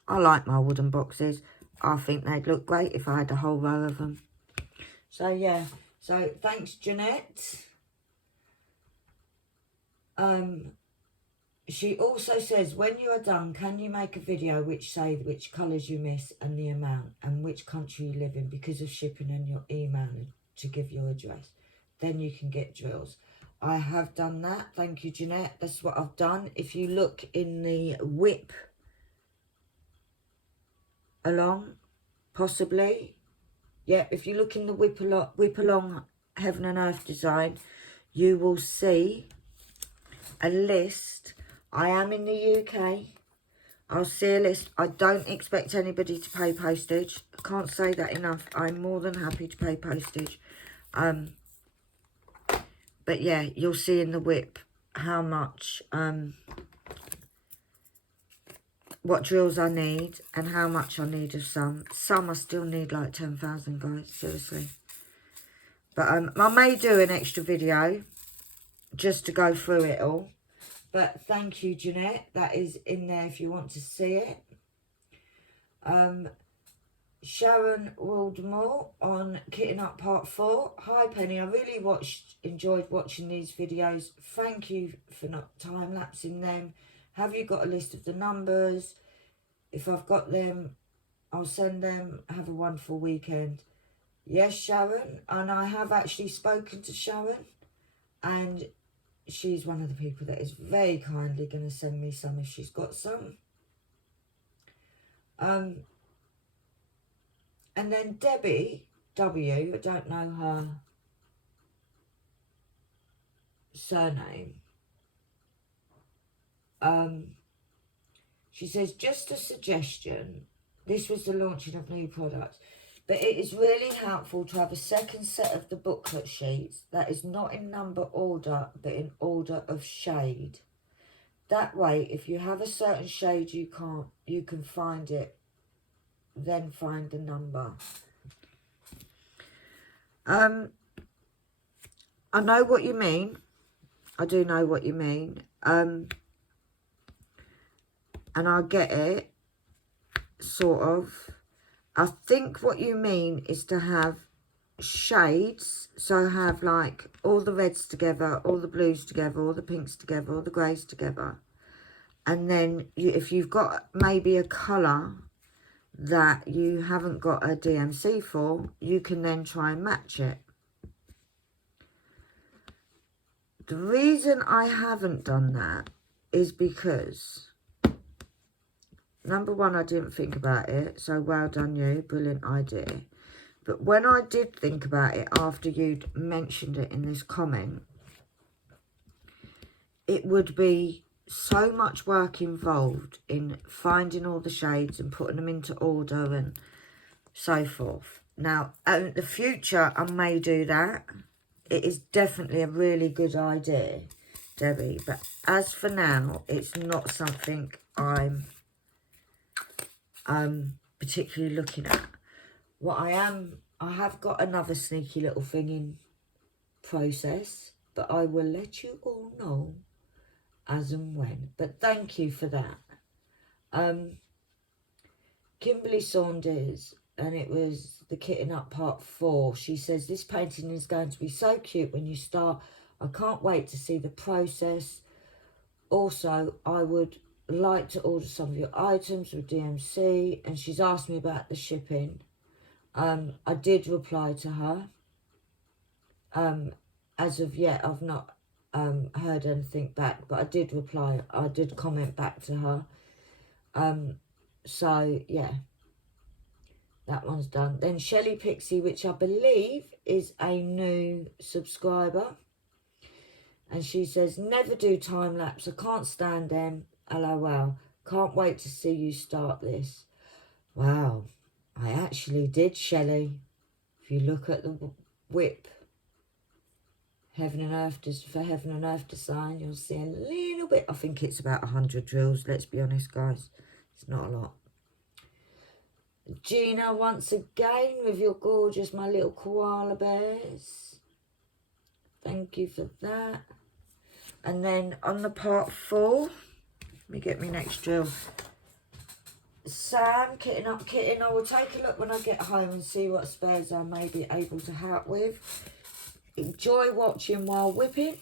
I like my wooden boxes. I think they'd look great if I had a whole row of them. So, yeah. So, thanks, Jeanette. She also says, when you are done, can you make a video which say which colours you miss and the amount and which country you live in because of shipping and your email to give your address? Then you can get drills. I have done that. Thank you, Jeanette. That's what I've done. If you look in the WIP along, possibly. Yeah, if you look in the WIP along Heaven and Earth design, you will see a list. I am in the UK. I'll see a list. I don't expect anybody to pay postage. I can't say that enough. I'm more than happy to pay postage. But yeah, you'll see in the WIP how much what drills I need and how much I need of some. Some I still need like 10,000, guys, seriously. But I may do an extra video just to go through it all. But thank you, Jeanette. That is in there if you want to see it. Sharon Waldmore on Kitting Up Part 4. Hi, Penny. I really enjoyed watching these videos. Thank you for not time-lapsing them. Have you got a list of the numbers? If I've got them, I'll send them. Have a wonderful weekend. Yes, Sharon. And I have actually spoken to Sharon. And she's one of the people that is very kindly going to send me some if she's got some. And then Debbie W, I don't know her surname. She says, just a suggestion. This was the launching of new products. But it is really helpful to have a second set of the booklet sheets that is not in number order, but in order of shade. That way, if you have a certain shade you can find it, then find the number. I know what you mean. I do know what you mean. And I get it, sort of. I think what you mean is to have shades. So have like all the reds together, all the blues together, all the pinks together, all the greys together. And then if you've got maybe a colour that you haven't got a DMC for, you can then try and match it. The reason I haven't done that is because, number one, I didn't think about it, so well done you, brilliant idea. But when I did think about it after you'd mentioned it in this comment, it would be so much work involved in finding all the shades and putting them into order and so forth. Now, in the future, I may do that. It is definitely a really good idea, Debbie. But as for now, it's not something I'm particularly looking at. What I have got another sneaky little thing in process, but I will let you all know as and when. But thank you for that. Kimberly Saunders, and it was the Kitting Up Part 4. She says, this painting is going to be so cute when you start. I can't wait to see the process. Also, I would like to order some of your items with DMC. And she's asked me about the shipping. I did reply to her. As of yet, I've not heard anything back, but I did reply. I did comment back to her. So yeah, that one's done. Then Shelley Pixie, which I believe is a new subscriber, and she says, never do time lapse, I can't stand them, LOL, can't wait to see you start this. Wow, I actually did, Shelley. If you look at the WIP Heaven and Earth for Heaven and Earth Design, you'll see a little bit. I think it's about 100 drills, let's be honest, guys. It's not a lot. Gina, once again, with your gorgeous My Little Koala Bears. Thank you for that. And then on the Part 4, let me get my next drill. Sam, Kitting Up Kitten. I will take a look when I get home and see what spares I may be able to help with. Enjoy watching while whipping.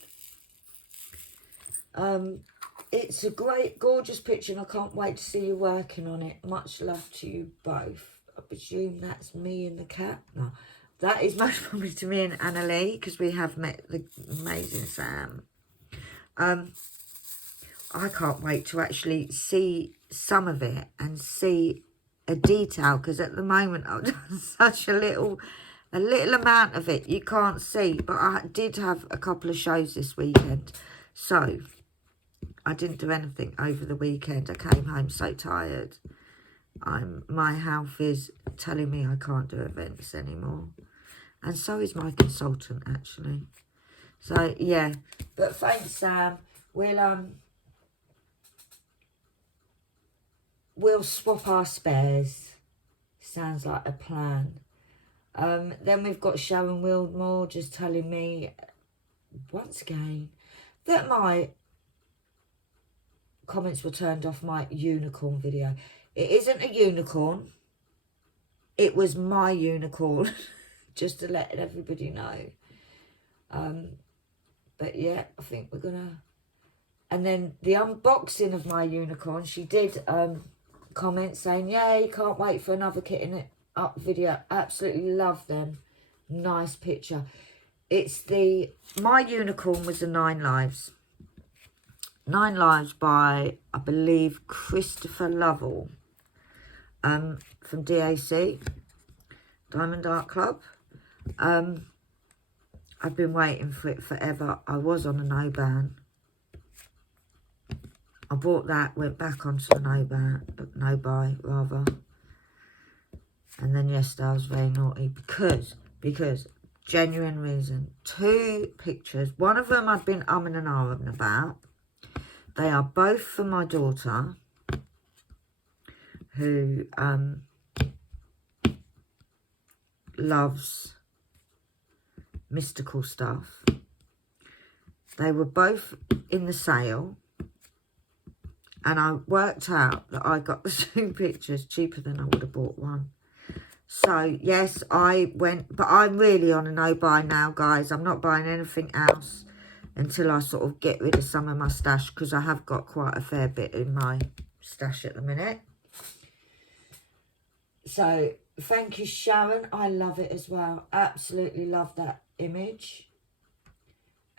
It's a great, gorgeous picture, and I can't wait to see you working on it. Much love to you both. I presume that's me and the cat. No, that is most probably to me and Annalie, because we have met the amazing Sam. I can't wait to actually see some of it and see a detail, because at the moment I've done such a little amount of it you can't see. But I did have a couple of shows this weekend, so I didn't do anything over the weekend. I came home so tired. My health is telling me I can't do events anymore, and so is my consultant actually. So yeah, but thanks Sam. We'll we'll swap our spares. Sounds like a plan. Then we've got Sharon Wildmore just telling me, once again, that my comments were turned off my unicorn video. It isn't a unicorn. It was my unicorn. Just to let everybody know. But yeah, I think we're going to... And then the unboxing of my unicorn, she did comment saying, yay, can't wait for another Kitting It Up video. Absolutely love them. Nice picture. It's the... My unicorn was the 9 Lives. 9 Lives by, I believe, Christopher Lovell. From DAC. Diamond Art Club. I've been waiting for it forever. I was on a no ban. I bought that, went back onto a no buy rather. And then yesterday I was very naughty because genuine reason. 2 pictures. One of them I've been umming and ahhing about. They are both for my daughter, who loves mystical stuff. They were both in the sale, and I worked out that I got the 2 pictures cheaper than I would have bought one. So yes, I went, but I'm really on a no buy now, guys. I'm not buying anything else until I sort of get rid of some of my stash, because I have got quite a fair bit in my stash at the minute. So thank you, Sharon. I love it as well. Absolutely love that image.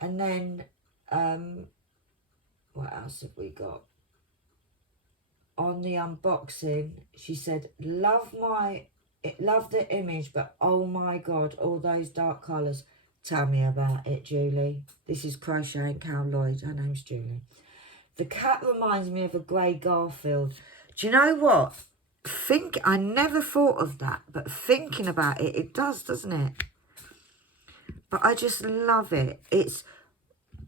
And then what else have we got? On the unboxing, she said, love the image, but oh my god, all those dark colours. Tell me about it, Julie. This is Crocheting Cal Lloyd. Her name's Julie. The cat reminds me of a grey Garfield. Do you know what? I never thought of that, but thinking about it, it does, doesn't it? But I just love it. It's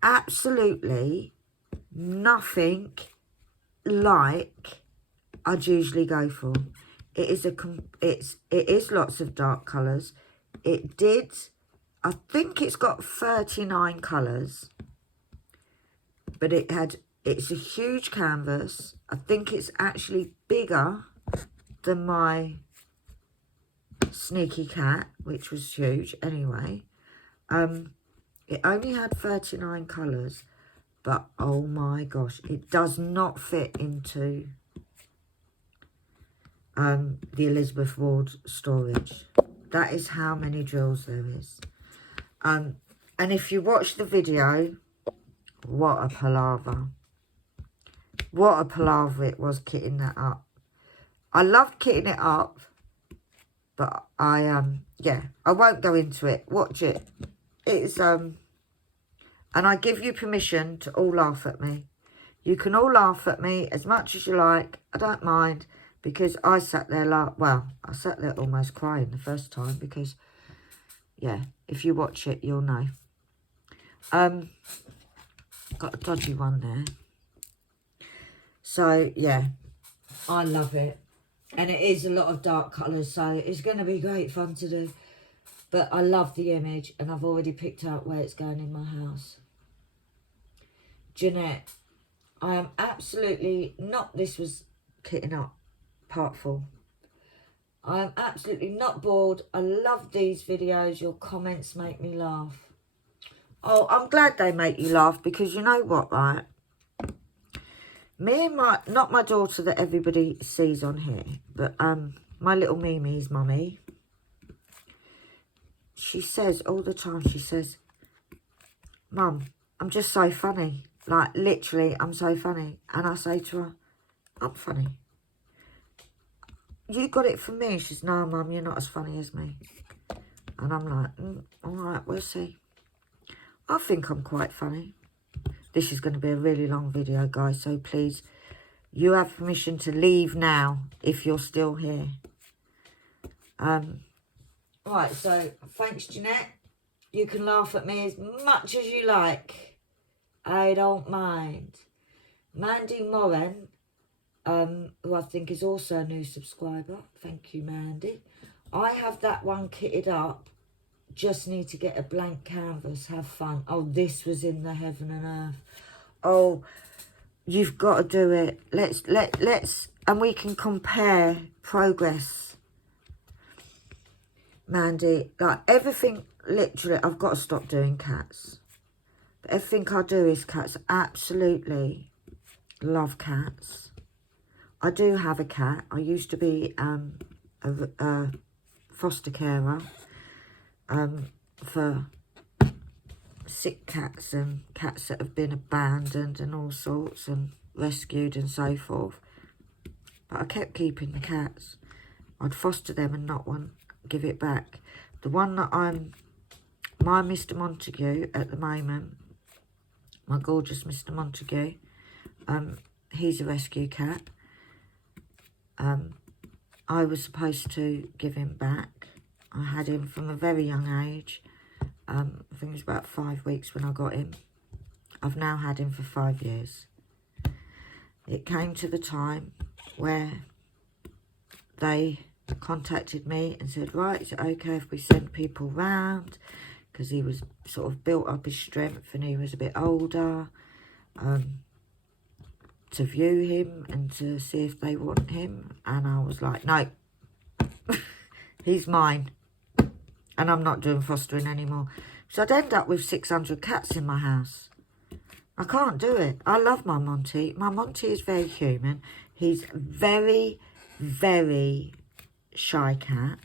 absolutely nothing like I'd usually go for. It is lots of dark colours. I think it's got 39 colours, but it's a huge canvas. I think it's actually bigger than my Sneaky Cat, which was huge anyway. It only had 39 colours, but oh my gosh, it does not fit into the Elizabeth Ward storage. That is how many drills there is. And if you watch the video, what a palaver. What a palaver it was kitting that up. I loved kitting it up, but yeah, I won't go into it. Watch it. It's, and I give you permission to all laugh at me. You can all laugh at me as much as you like. I don't mind, because I sat there I sat there almost crying the first time, because, yeah, if you watch it, you'll know. Got a dodgy one there. So, yeah, I love it. And it is a lot of dark colours, so it's going to be great fun to do. But I love the image, and I've already picked out where it's going in my house. Jeanette, I am absolutely not... This was kitting up, part 4. I am absolutely not bored. I love these videos. Your comments make me laugh. Oh, I'm glad they make you laugh, because you know what, right? Me and not my daughter that everybody sees on here, but my little Mimi's mummy, she says all the time, she says, Mum, I'm just so funny. Like, literally, I'm so funny. And I say to her, I'm funny. You got it from me. She says, no, Mum, you're not as funny as me. And I'm like, all right, we'll see. I think I'm quite funny. This is going to be a really long video, guys, so please, you have permission to leave now if you're still here. Right, so thanks, Jeanette. You can laugh at me as much as you like. I don't mind. Mandy Moran, who I think is also a new subscriber. Thank you, Mandy. I have that one kitted up. Just need to get a blank canvas. Have fun. Oh, this was in the heaven and earth. Oh, you've got to do it. Let's, and we can compare progress, Mandy. Like everything, literally, I've got to stop doing cats. But everything I do is cats. Absolutely love cats. I do have a cat. I used to be a foster carer for sick cats and cats that have been abandoned and all sorts and rescued and so forth. But I kept keeping the cats. I'd foster them and not want to give it back. The one that my Mr. Montague at the moment, my gorgeous Mr. Montague, he's a rescue cat. I was supposed to give him back. I had him from a very young age. I think it was about 5 weeks when I got him. I've now had him for 5 years. It came to the time where they contacted me and said, right, is it okay if we send people round? Because he was sort of built up his strength and he was a bit older. To view him and to see if they want him. And I was like, no, he's mine. And I'm not doing fostering anymore. So I'd end up with 600 cats in my house. I can't do it. I love my Monty. My Monty is very human. He's very, very shy cat.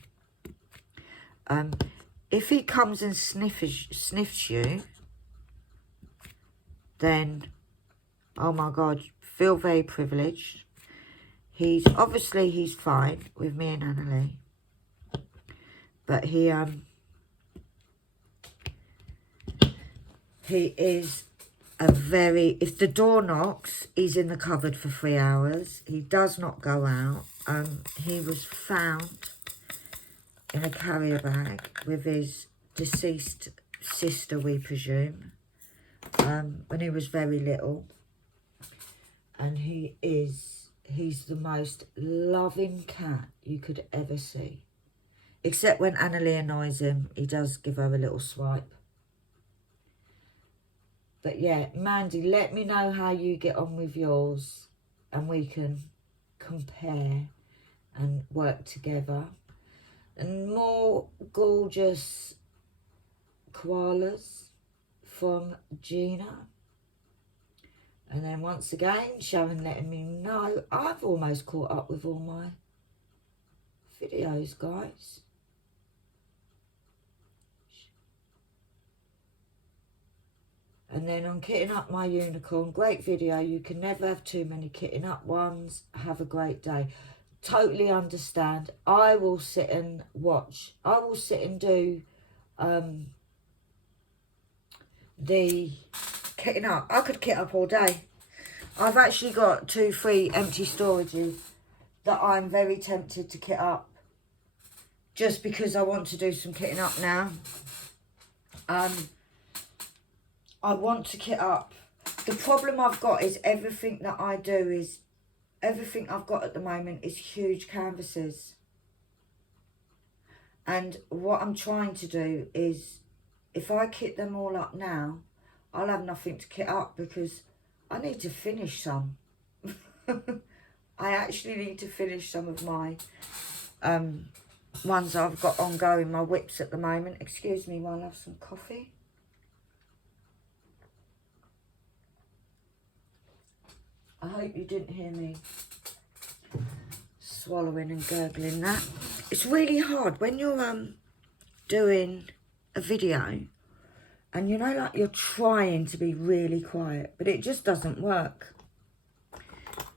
If he comes and sniffs you, then, oh my God, feel very privileged. He's fine with me and Annalie. But he is a very, if the door knocks, he's in the cupboard for 3 hours. He does not go out. He was found in a carrier bag with his deceased sister, we presume, when he was very little. And he's the most loving cat you could ever see. Except when Annalie annoys him, he does give her a little swipe. But yeah, Mandy, let me know how you get on with yours and we can compare and work together. And more gorgeous koalas from Gina. And then once again, Sharon letting me know I've almost caught up with all my videos, guys. And then on kitting up my unicorn, great video. You can never have too many kitting up ones. Have a great day. Totally understand. I will sit and watch. I will sit and do the kitting up. I could kit up all day. I've actually got 2 free empty storages that I'm very tempted to kit up. Just because I want to do some kitting up now. I want to kit up. The problem I've got is everything that I do is, everything I've got at the moment is huge canvases. And what I'm trying to do is, if I kit them all up now, I'll have nothing to kit up because I need to finish some. I actually need to finish some of my ones I've got ongoing, my WIPs at the moment. Excuse me while I have some coffee. I hope you didn't hear me swallowing and gurgling that. It's really hard when you're doing a video and you know, like, you're trying to be really quiet, but it just doesn't work.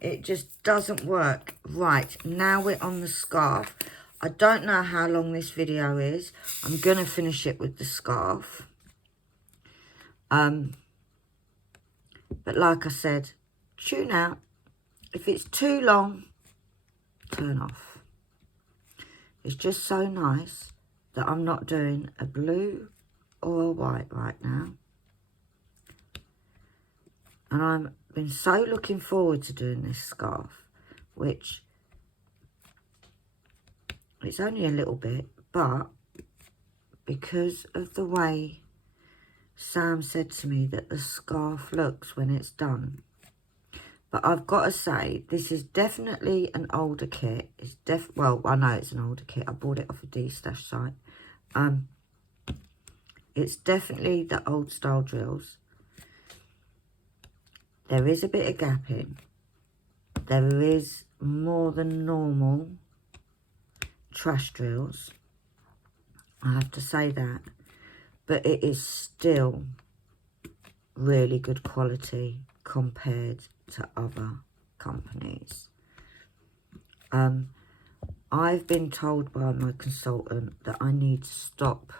It just doesn't work. Right, now we're on the scarf. I don't know how long this video is. I'm going to finish it with the scarf. But like I said, tune out. If it's too long, turn off. It's just so nice that I'm not doing a blue or a white right now. And I've been so looking forward to doing this scarf. which it's only a little bit, but because of the way Sam said to me that the scarf looks when it's done. But I've got to say, this is definitely an older kit. It's well, I know it's an older kit. I bought it off a D-Stash site. It's definitely the old style drills. There is a bit of gapping. There is more than normal trash drills. I have to say that. But it is still really good quality compared to other companies. I've been told by my consultant that I need to stop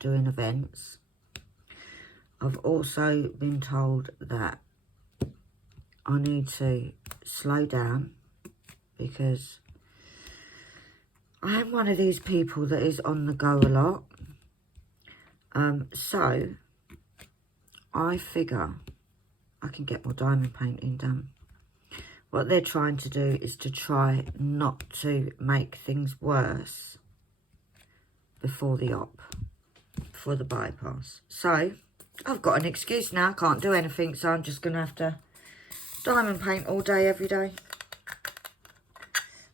doing events. I've also been told that I need to slow down because I am one of these people that is on the go a lot. So I figure I can get more diamond painting done. What they're trying to do is to try not to make things worse before the op, before the bypass. So I've got an excuse now. I can't do anything, so I'm just going to have to diamond paint all day, every day.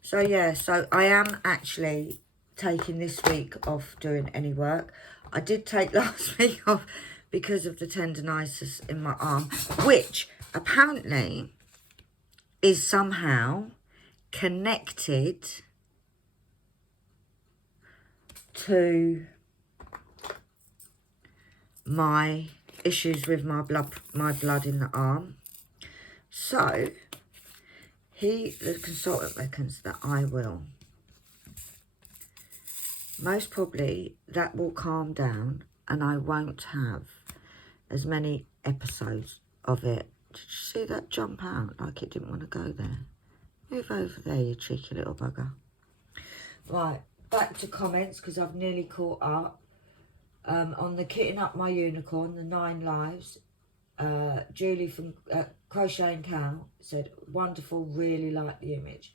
So yeah, so I am actually taking this week off doing any work. I did take last week off because of the tendinitis in my arm, which apparently is somehow connected to my issues with my blood in the arm. So the consultant reckons that I will. Most probably that will calm down and I won't have as many episodes of it. Did you see that jump out like it didn't want to go there? Move over there, you cheeky little bugger. Right, back to comments because I've nearly caught up. On the Kitting Up My Unicorn, the 9 lives, Julie from Crochet and Cow said, wonderful, really like the image.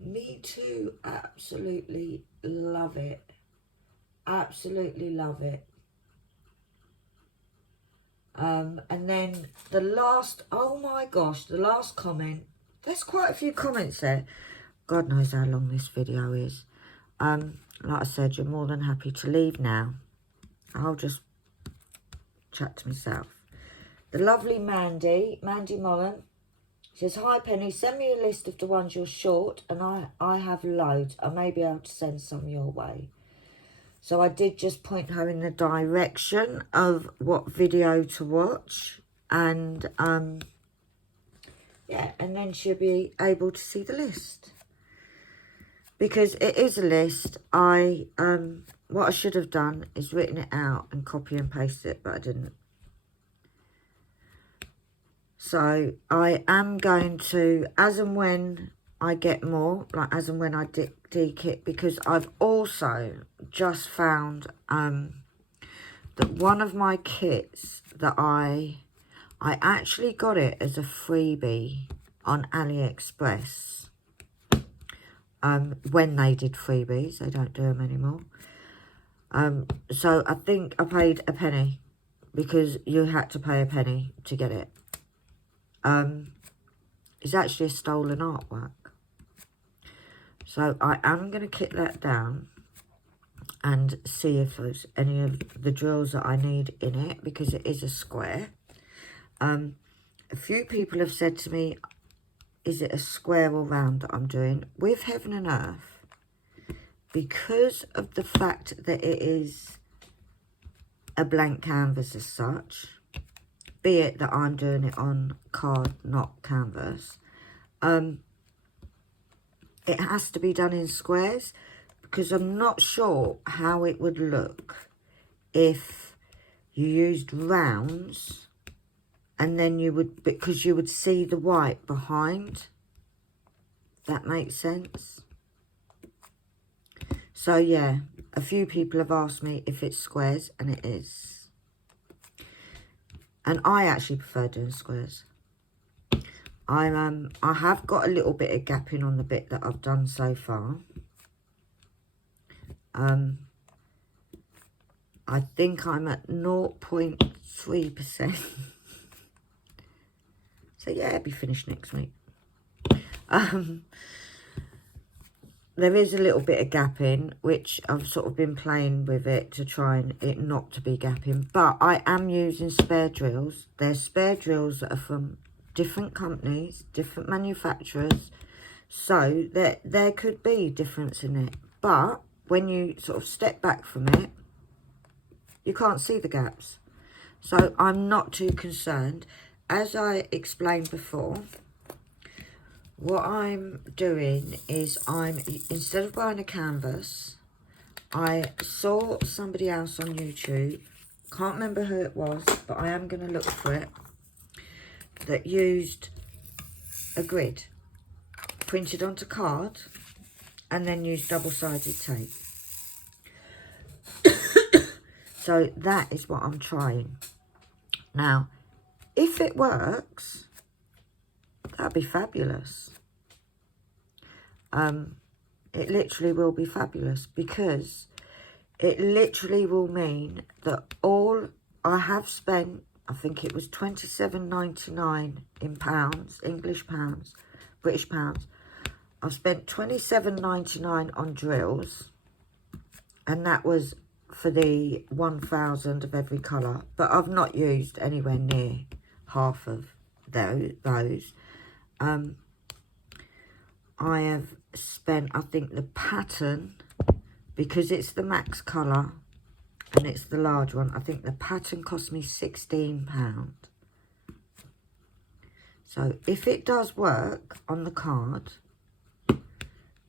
Me too, absolutely love it. Absolutely love it. And then the last, oh my gosh, the last comment, there's quite a few comments there. God knows how long this video is. Like I said, you're more than happy to leave now. I'll just chat to myself. The lovely Mandy Moran says, hi Penny, send me a list of the ones you're short and I have loads. I may be able to send some your way. So I did just point her in the direction of what video to watch. And yeah, and then she'll be able to see the list. Because it is a list. What I should have done is written it out and copy and paste it, but I didn't. So I am going to, as and when I get more, like as and when I de-kit, because I've also just found that one of my kits that I actually got it as a freebie on AliExpress. When they did freebies, they don't do them anymore. So I think I paid a penny because you had to pay a penny to get it. It's actually a stolen artwork. So I am going to kit that down and see if there's any of the drills that I need in it because it is a square. A few people have said to me, is it a square or round that I'm doing? With Heaven and Earth, because of the fact that it is a blank canvas as such, be it that I'm doing it on card, not canvas, it has to be done in squares because I'm not sure how it would look if you used rounds and then you would, because you would see the white behind. That makes sense. So yeah, a few people have asked me if it's squares, and it is. And I actually prefer doing squares. I have got a little bit of gapping on the bit that I've done so far. I think I'm at 0.3%. So yeah, it'll be finished next week. There is a little bit of gapping, which I've sort of been playing with it to try and it not to be gapping. But I am using spare drills. They're spare drills that are from different companies, different manufacturers. So there could be difference in it. But when you sort of step back from it, you can't see the gaps. So I'm not too concerned. As I explained before, what I'm doing is instead of buying a canvas, I saw somebody else on YouTube, can't remember who it was, but I am going to look for it, that used a grid printed onto card and then used double-sided tape. So that is what I'm trying. Now, if it works, that'd be fabulous. It literally will be fabulous, because it literally will mean that all I have spent, I think it was £27.99 in pounds, English pounds, British pounds. I've spent £27.99 on drills, and that was for the 1,000 of every colour. But I've not used anywhere near half of those. I have spent, I think the pattern, because it's the max colour and it's the large one, I think the pattern cost me £16. So if it does work on the card,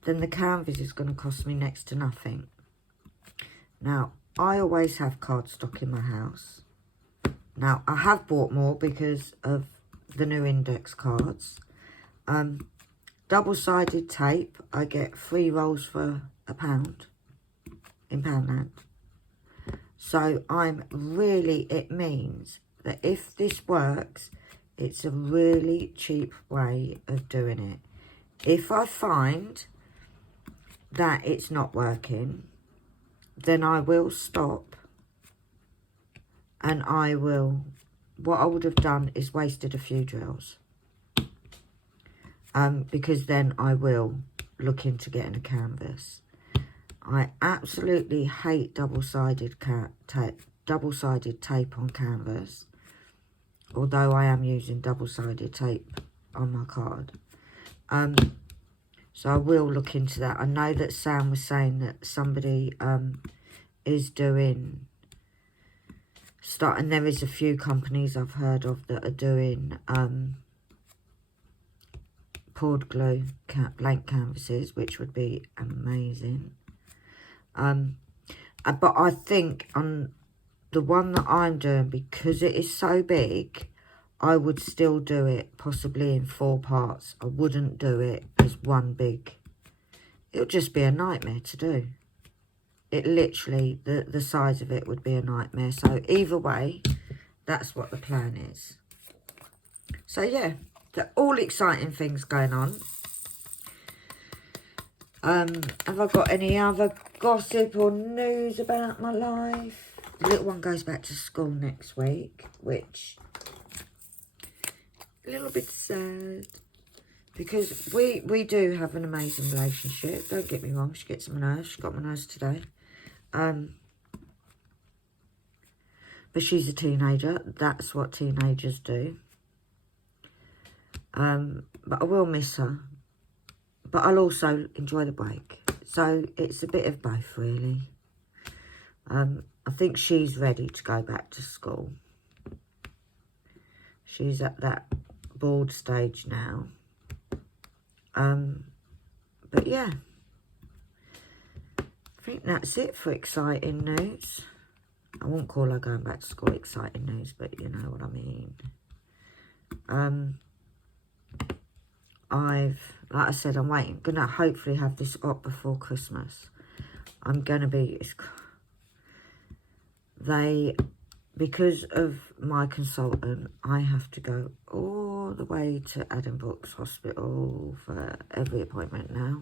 then the canvas is going to cost me next to nothing. Now, I always have cardstock in my house. Now, I have bought more because of the new index cards. Double-sided tape, I get 3 rolls for £1 in Poundland. So it means that if this works, it's a really cheap way of doing it. If I find that it's not working, then I will stop, and what I would have done is wasted a few drills. Because then I will look into getting a canvas. I absolutely hate double-sided tape on canvas, although I am using double-sided tape on my card. So I will look into that. I know that Sam was saying that somebody is doing, and there is a few companies I've heard of that are doing poured glue blank canvases, which would be amazing. But I think on the one that I'm doing, because it is so big, I would still do it possibly in 4 parts. I wouldn't do it as one big. It would just be a nightmare to do. It literally, the size of it would be a nightmare. So either way, that's what the plan is. So yeah, they're all exciting things going on. Have I got any other gossip or news about my life? The little one goes back to school next week, which a little bit sad, because we do have an amazing relationship. Don't get me wrong, she gets on my nerves. She got my nerves today. But she's a teenager. That's what teenagers do. But I will miss her. But I'll also enjoy the break. So it's a bit of both, really. I think she's ready to go back to school. She's at that bored stage now. But yeah, I think that's it for exciting news. I won't call her going back to school exciting news, but you know what I mean. Like I said, I'm gonna hopefully have this up before Christmas. Because of my consultant, I have to go all all the way to Addenbrooke's Hospital for every appointment now,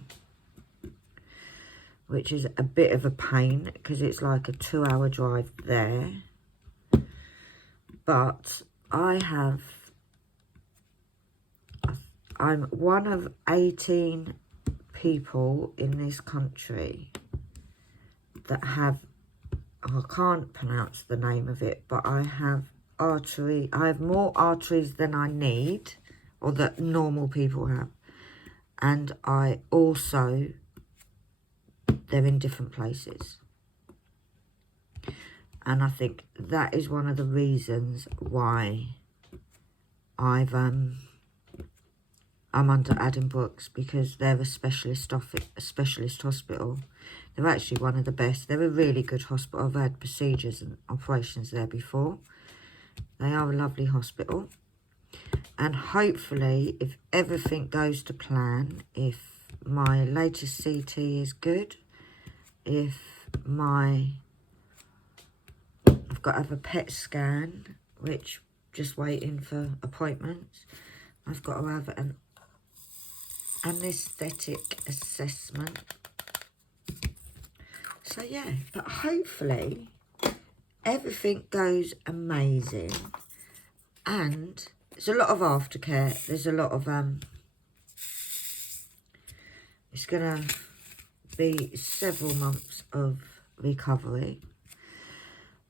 which is a bit of a pain because it's like a 2-hour drive there. But I'm one of 18 people in this country that have, I can't pronounce the name of it, but I have more arteries than I need, or that normal people have. And I also, they're in different places. And I think that is one of the reasons why I'm under Addenbrooke's, because they're a specialist hospital. They're actually one of the best. They're a really good hospital. I've had procedures and operations there before. They are a lovely hospital. And hopefully, if everything goes to plan, if my latest CT is good, if I've got to have a PET scan, which just waiting for appointments. I've got to have an anaesthetic assessment. So yeah, but hopefully everything goes amazing. And there's a lot of aftercare. There's a lot of it's gonna be several months of recovery,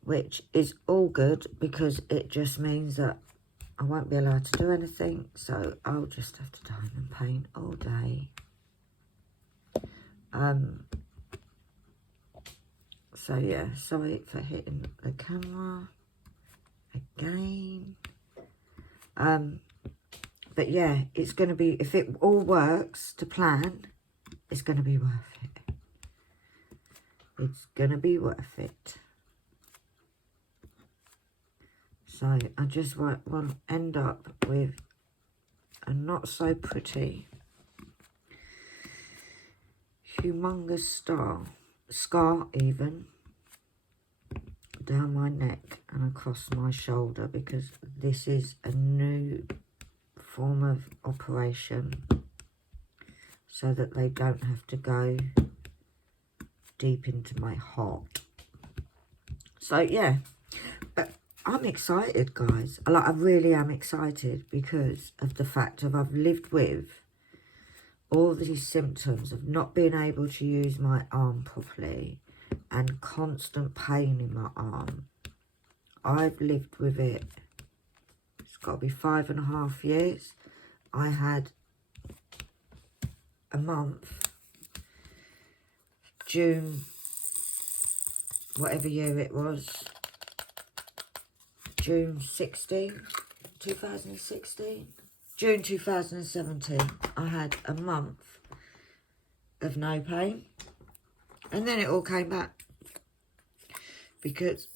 which is all good because it just means that I won't be allowed to do anything, so I'll just have to diamond paint all day. So yeah, sorry for hitting the camera again. But yeah, it's going to be, if it all works to plan, it's going to be worth it. It's going to be worth it. So I just want to end up with a not so pretty, humongous scar even, down my neck and across my shoulder, because this is a new form of operation so that they don't have to go deep into my heart. So yeah, but I'm excited, guys. I really am excited because of the fact of I've lived with all these symptoms of not being able to use my arm properly and constant pain in my arm. I've lived with it. It's got to be 5.5 years. I had a month, June, whatever year it was, June 2016, June 2017, I had a month of no pain, and then it all came back because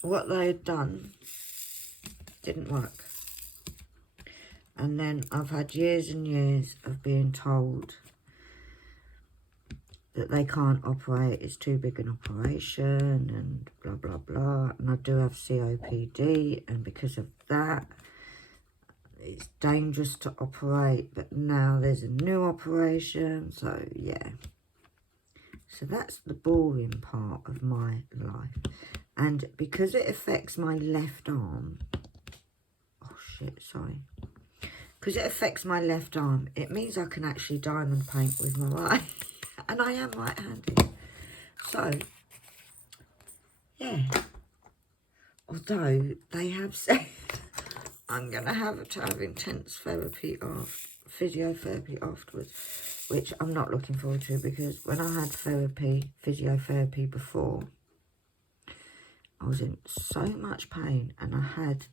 what they had done didn't work. And then I've had years and years of being told that they can't operate, it's too big an operation, and blah, blah, blah. And I do have COPD, and because of that, it's dangerous to operate. But now there's a new operation, so yeah. So that's the boring part of my life. And because it affects my left arm, oh shit, sorry. Because it affects my left arm, it means I can actually diamond paint with my right. And I am right-handed. So, yeah. Although they have said I'm going to have intense therapy, physiotherapy afterwards, which I'm not looking forward to, because when I had physiotherapy before, I was in so much pain, and I had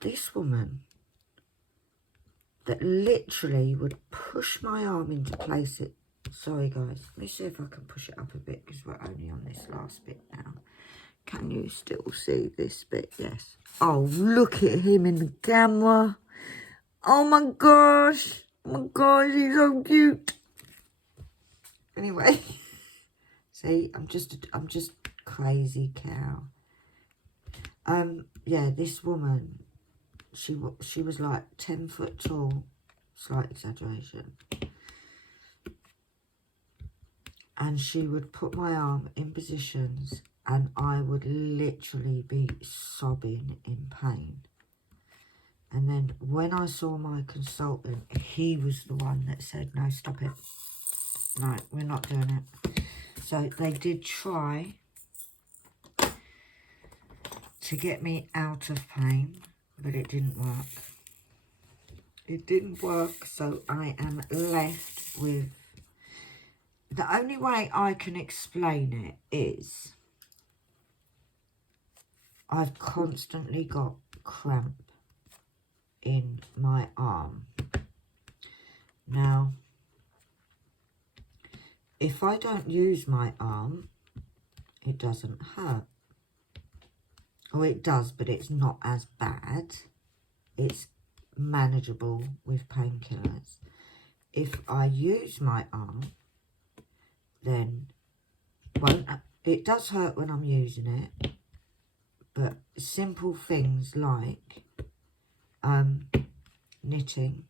this woman that literally would push my arm into place. Sorry guys, let me see if I can push it up a bit because we're only on this last bit now. Can you still see this bit? Yes. Oh, look at him in the camera. Oh my gosh. Oh my gosh, he's so cute. Anyway, see, I'm just crazy cow. Yeah, this woman, she was like 10 foot tall, slight exaggeration. And she would put my arm in positions and I would literally be sobbing in pain. And then when I saw my consultant, he was the one that said, no, stop it. No, we're not doing it. So they did try to get me out of pain, but it didn't work. It didn't work, so I am left with... The only way I can explain it is I've constantly got cramp in my arm. Now, if I don't use my arm, it doesn't hurt. Or it does, but it's not as bad. It's manageable with painkillers. If I use my arm, then it does hurt when I'm using it, but simple things like knitting,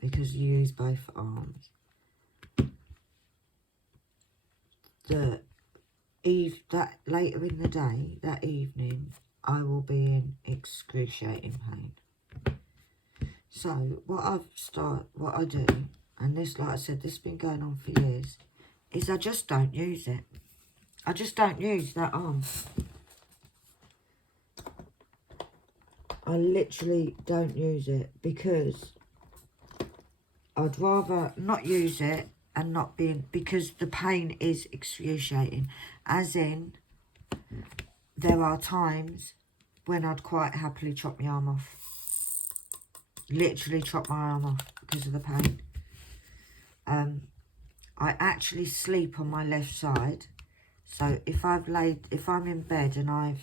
because you use both arms, that later in the day, that evening, I will be in excruciating pain. So what I do, and this, like I said, this has been going on for years, is I just don't use it. I just don't use that arm. I literally don't use it because I'd rather not use it and not be because the pain is excruciating. As in, there are times when I'd quite happily chop my arm off. Literally chop my arm off because of the pain. I actually sleep on my left side. So if I'm in bed and I've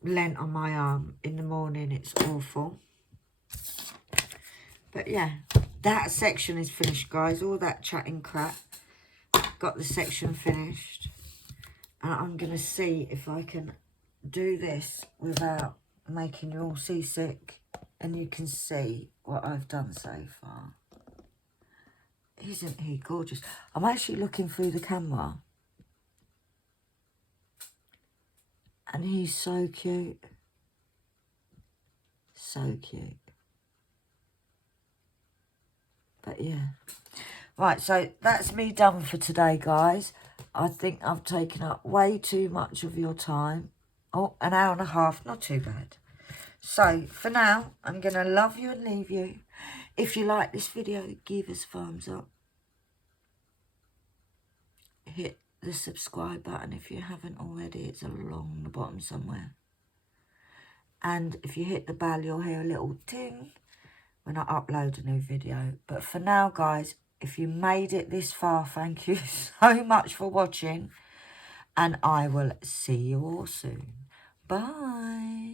leant on my arm in the morning, it's awful. But yeah, that section is finished, guys. All that chatting crap. Got the section finished. And I'm going to see if I can do this without making you all seasick. And you can see what I've done so far. Isn't he gorgeous? I'm actually looking through the camera. And he's so cute. So cute. But yeah. Right, so that's me done for today, guys. I think I've taken up way too much of your time. Oh, an hour and a half. Not too bad. So, for now, I'm going to love you and leave you. If you like this video, give us a thumbs up. Hit the subscribe button if you haven't already. It's along the bottom somewhere. And if you hit the bell, you'll hear a little ting when I upload a new video. But for now, guys, if you made it this far, thank you so much for watching. And I will see you all soon. Bye.